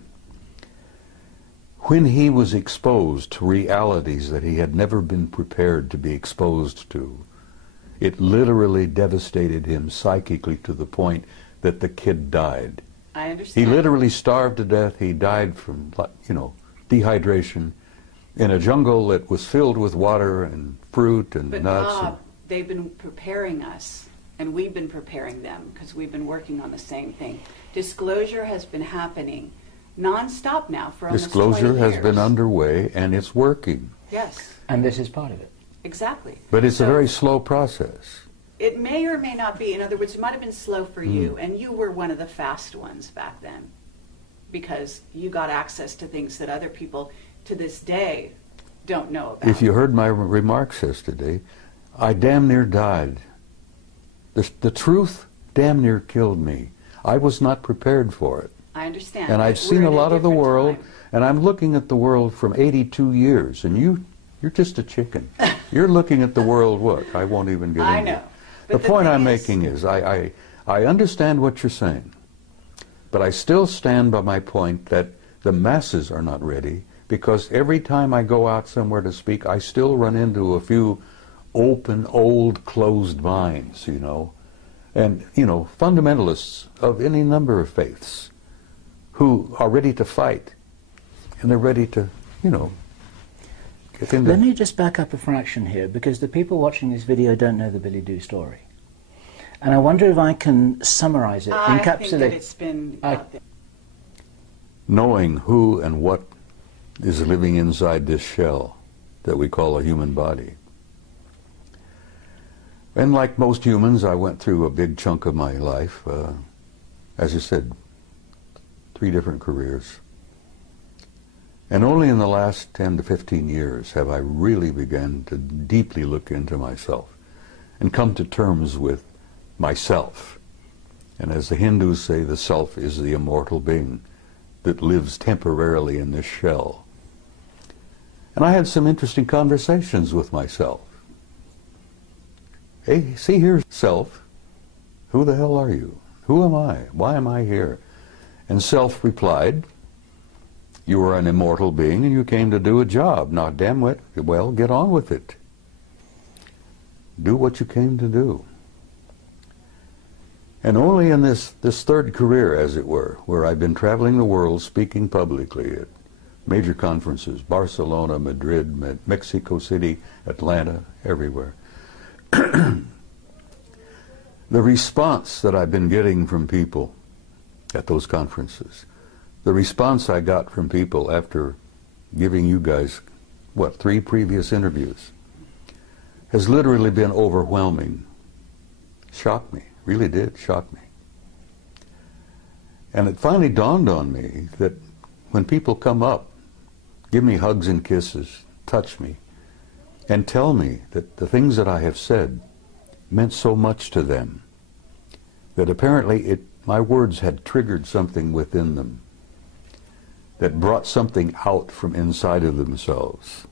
When he was exposed to realities that he had never been prepared to be exposed to, it literally devastated him psychically to the point that the kid died. I understand. He literally starved to death. He died from, dehydration in a jungle that was filled with water and fruit and But nuts. Bob, they've been preparing us, and we've been preparing them because we've been working on the same thing. Disclosure has been happening non-stop now for almost 20 years. Disclosure has been underway, and it's working. Yes, And this is part of it. exactly. But it's a So very slow process. it may or may not be. In other words, it might have been slow for you, and you were one of the fast ones back then because you got access to things that other people to this day don't know about. If you heard my remarks yesterday, I damn near died. The truth damn near killed me. I was not prepared for it. I understand. And I've but seen we're a in lot of the different world, time. and I'm looking at the world from 82 years, and you're just a chicken. You're looking at the world, what? I won't even get I into know. it. But The point thing I'm is- making is I understand what you're saying, but I still stand by my point that the masses are not ready, because every time I go out somewhere to speak, I still run into a few open, old, closed minds, and, fundamentalists of any number of faiths who are ready to fight, and they're ready to, get into... Let me just back up a fraction here, because the people watching this video don't know the Billy Dew story. And I wonder if I can summarize it, I think encapsulate... that it's been out there. Knowing who and what is living inside this shell that we call a human body. And like most humans, I went through a big chunk of my life, as I said, 3 different careers. And only in the last 10 to 15 years have I really begun to deeply look into myself and come to terms with myself. And as the Hindus say, the self is the immortal being that lives temporarily in this shell. And I had some interesting conversations with myself. Hey, see here, self, who the hell are you? Who am I? Why am I here? And self replied, you are an immortal being and you came to do a job. Now, damn it, well, get on with it. Do what you came to do. And only in this third career, as it were, where I've been traveling the world speaking publicly at major conferences, Barcelona, Madrid, Mexico City, Atlanta, everywhere. The response that I've been getting from people at those conferences, the response I got from people after giving you guys, 3 previous interviews, has literally been overwhelming. Shocked me, really did shock me. And it finally dawned on me that when people come up, give me hugs and kisses, touch me, and tell me that the things that I have said meant so much to them, that apparently my words had triggered something within them that brought something out from inside of themselves.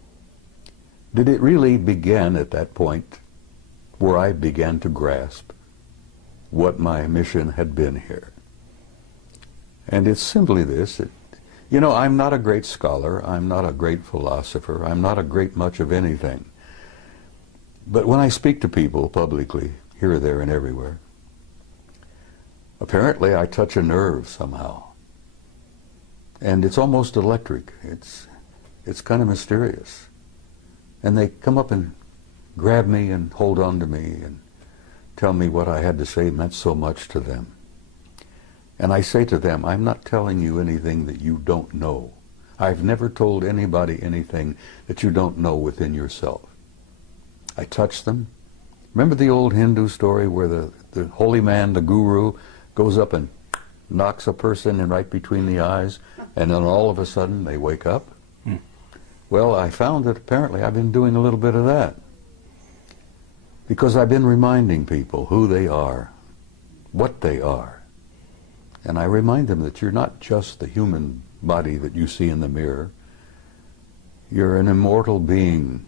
Did it really begin at that point where I began to grasp what my mission had been here? And it's simply this. You know, I'm not a great scholar, I'm not a great philosopher, I'm not a great much of anything. But when I speak to people publicly, here, there, and everywhere, apparently I touch a nerve somehow. And it's almost electric. It's kind of mysterious. And they come up and grab me and hold on to me and tell me what I had to say meant so much to them. And I say to them, I'm not telling you anything that you don't know. I've never told anybody anything that you don't know within yourself. I touch them. Remember the old Hindu story where the holy man, the guru, goes up and knocks a person in right between the eyes, and then all of a sudden they wake up? Well, I found that apparently I've been doing a little bit of that, because I've been reminding people who they are, what they are. And I remind them that you're not just the human body that you see in the mirror. You're an immortal being.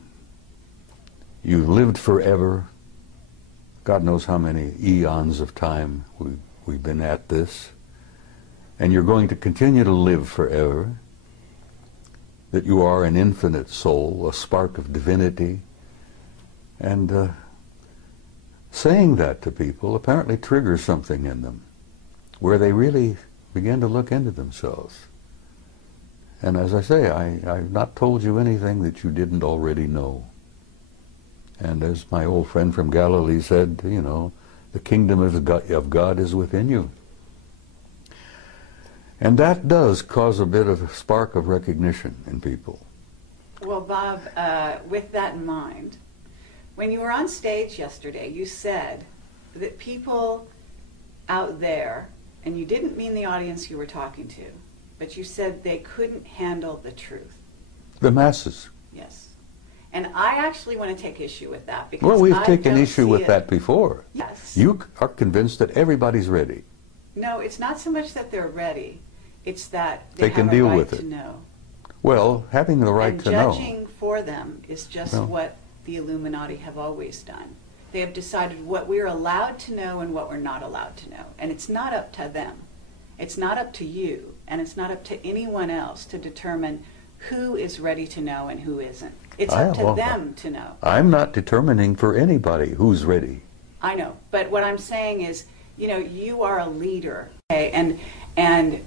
You've lived forever. God knows how many eons of time we've been at this. And you're going to continue to live forever. That you are an infinite soul, a spark of divinity. And saying that to people apparently triggers something in them, where they really begin to look into themselves. And as I say, I've not told you anything that you didn't already know. And as my old friend from Galilee said, you know, the kingdom of God is within you. And that does cause a bit of a spark of recognition in people. Well, Bob, with that in mind, when you were on stage yesterday, you said that people out there, and you didn't mean the audience you were talking to, but you said they couldn't handle the truth. The masses. Yes. And I actually want to take issue with that, because well, we've taken issue with that before. Yes. You are convinced that everybody's ready. No, it's not so much that they're ready. It's that they can deal with it. to know. Well, having the right to know. And judging for them is just what the Illuminati have always done. They have decided what we're allowed to know and what we're not allowed to know. And it's not up to them. It's not up to you. And it's not up to anyone else to determine who is ready to know and who isn't. It's up to them to know. I'm not determining for anybody who's ready. I know. But what I'm saying is, you know, you are a leader. Okay? And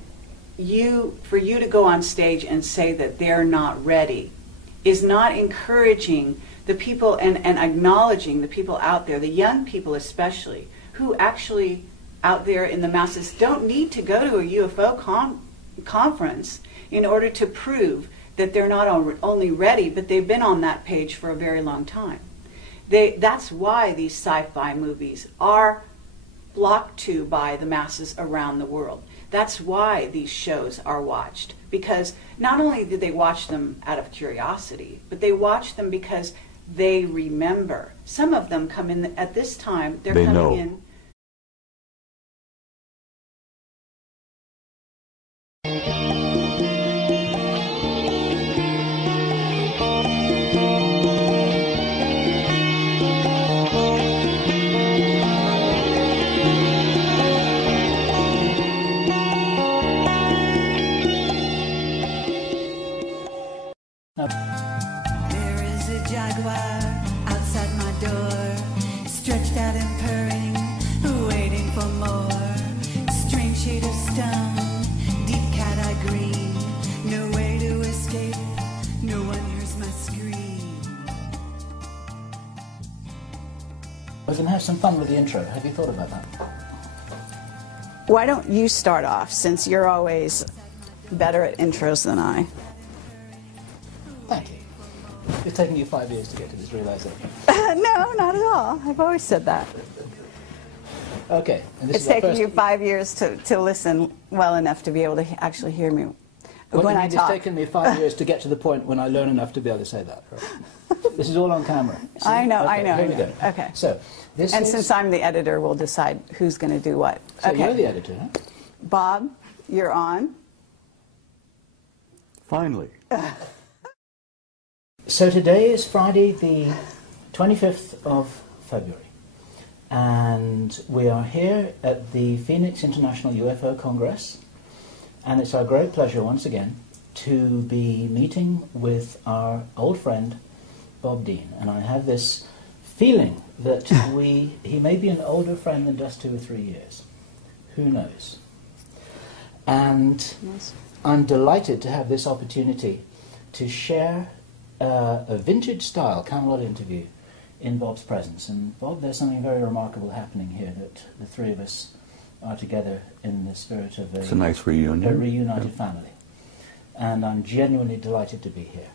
for you to go on stage and say that they're not ready is not encouraging the people and acknowledging the people out there, the young people especially, who actually out there in the masses don't need to go to a UFO conference in order to prove that they're not only ready, but they've been on that page for a very long time. That's why these sci-fi movies are flocked to by the masses around the world. That's why these shows are watched, because not only did they watch them out of curiosity, but they watch them because they remember. Some of them come in at this time, they're coming in. There is a jaguar outside my door, stretched out and purring, waiting for more. Strange shade of stone, deep cat-eye green, no way to escape, no one hears my scream. We're going to have some fun with the intro. Have you thought about that? Why don't you start off, since you're always better at intros than I? Thank you. It's taken you 5 years to get to this realization. No, not at all. I've always said that. Okay. And this It's is our taken first... you 5 years to listen well enough to be able to actually hear me What when do you I mean talk. It's taken me 5 years to get to the point when I learn enough to be able to say that, right? This is all on camera. See? I know, okay, I know. Here we go. Okay. So, this And is... since I'm the editor, we'll decide who's going to do what. So Okay. you're the editor, huh? Bob, you're on. Finally. So today is Friday the 25th of February, and we are here at the Phoenix International UFO Congress, and it's our great pleasure once again to be meeting with our old friend Bob Dien. And I have this feeling that he may be an older friend than just 2 or 3 years. Who knows? And Yes. I'm delighted to have this opportunity to share a vintage-style Camelot interview in Bob's presence. And Bob, there's something very remarkable happening here, that the three of us are together in the spirit of It's a nice reunion. a reunited family. And I'm genuinely delighted to be here.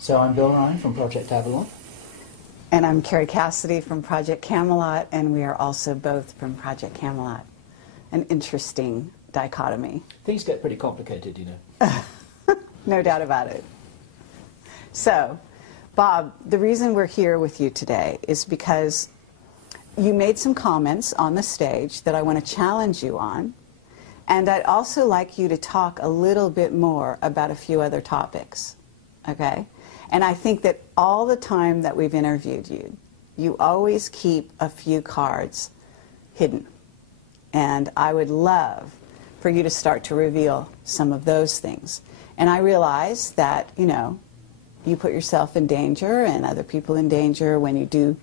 So I'm Bill Ryan from Project Avalon. And I'm Carrie Cassidy from Project Camelot, and we are also both from Project Camelot. An interesting dichotomy. Things get pretty complicated, you know. No doubt about it. So, Bob, the reason we're here with you today is because you made some comments on the stage that I want to challenge you on, and I'd also like you to talk a little bit more about a few other topics, okay? And I think that all the time that we've interviewed you, you always keep a few cards hidden. And I would love for you to start to reveal some of those things. And I realize that, you know, you put yourself in danger and other people in danger when you do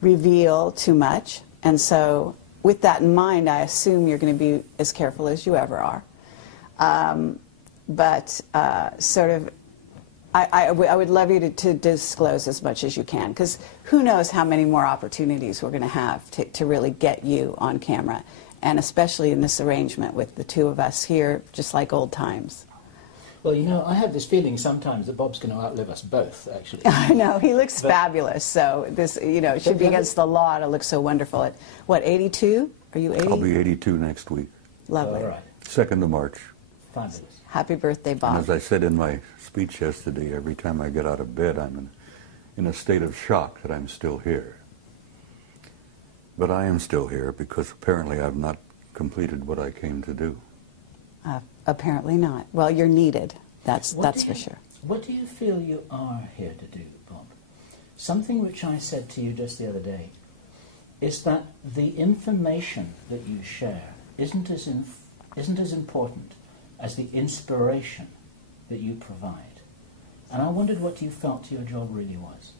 reveal too much. And so with that in mind, I assume you're going to be as careful as you ever are. I would love you to disclose as much as you can, because who knows how many more opportunities we're going to have to really get you on camera, and especially in this arrangement with the two of us here, just like old times. Well, you know, I have this feeling sometimes that Bob's going to outlive us both, actually. I know, he looks fabulous, so this, you know, it should be against the law to look so wonderful. At, what, 82? Are you 80? I'll be 82 next week, Lovely. All right. 2nd of March. Fabulous. Happy birthday, And Bob. as I said in my speech yesterday, every time I get out of bed, I'm in a state of shock that I'm still here. But I am still here because apparently I've not completed what I came to do. Apparently not. Well, you're needed. That's for sure. What do you feel you are here to do, Bob? Something which I said to you just the other day is that the information that you share isn't as important as the inspiration that you provide. And I wondered what you felt your job really was.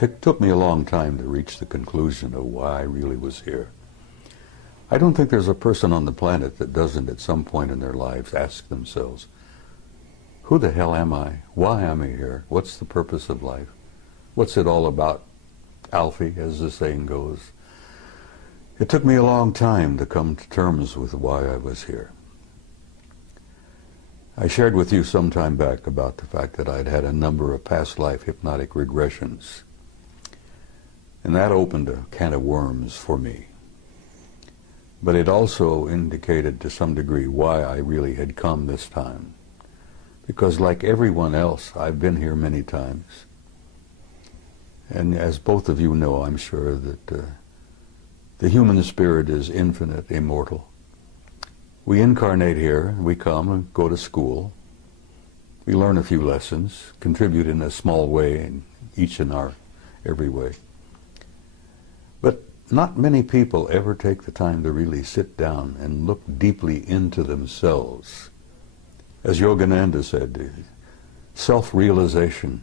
It took me a long time to reach the conclusion of why I really was here. I don't think there's a person on the planet that doesn't at some point in their lives ask themselves, who the hell am I? Why am I here? What's the purpose of life? What's it all about, Alfie, as the saying goes? It took me a long time to come to terms with why I was here. I shared with you some time back about the fact that I'd had a number of past life hypnotic regressions, and that opened a can of worms for me. But it also indicated to some degree why I really had come this time. Because like everyone else, I've been here many times. And as both of you know, I'm sure that the human spirit is infinite, immortal. We incarnate here, we come and go to school. We learn a few lessons, contribute in a small way, in each in our every way. But not many people ever take the time to really sit down and look deeply into themselves. As Yogananda said, self-realization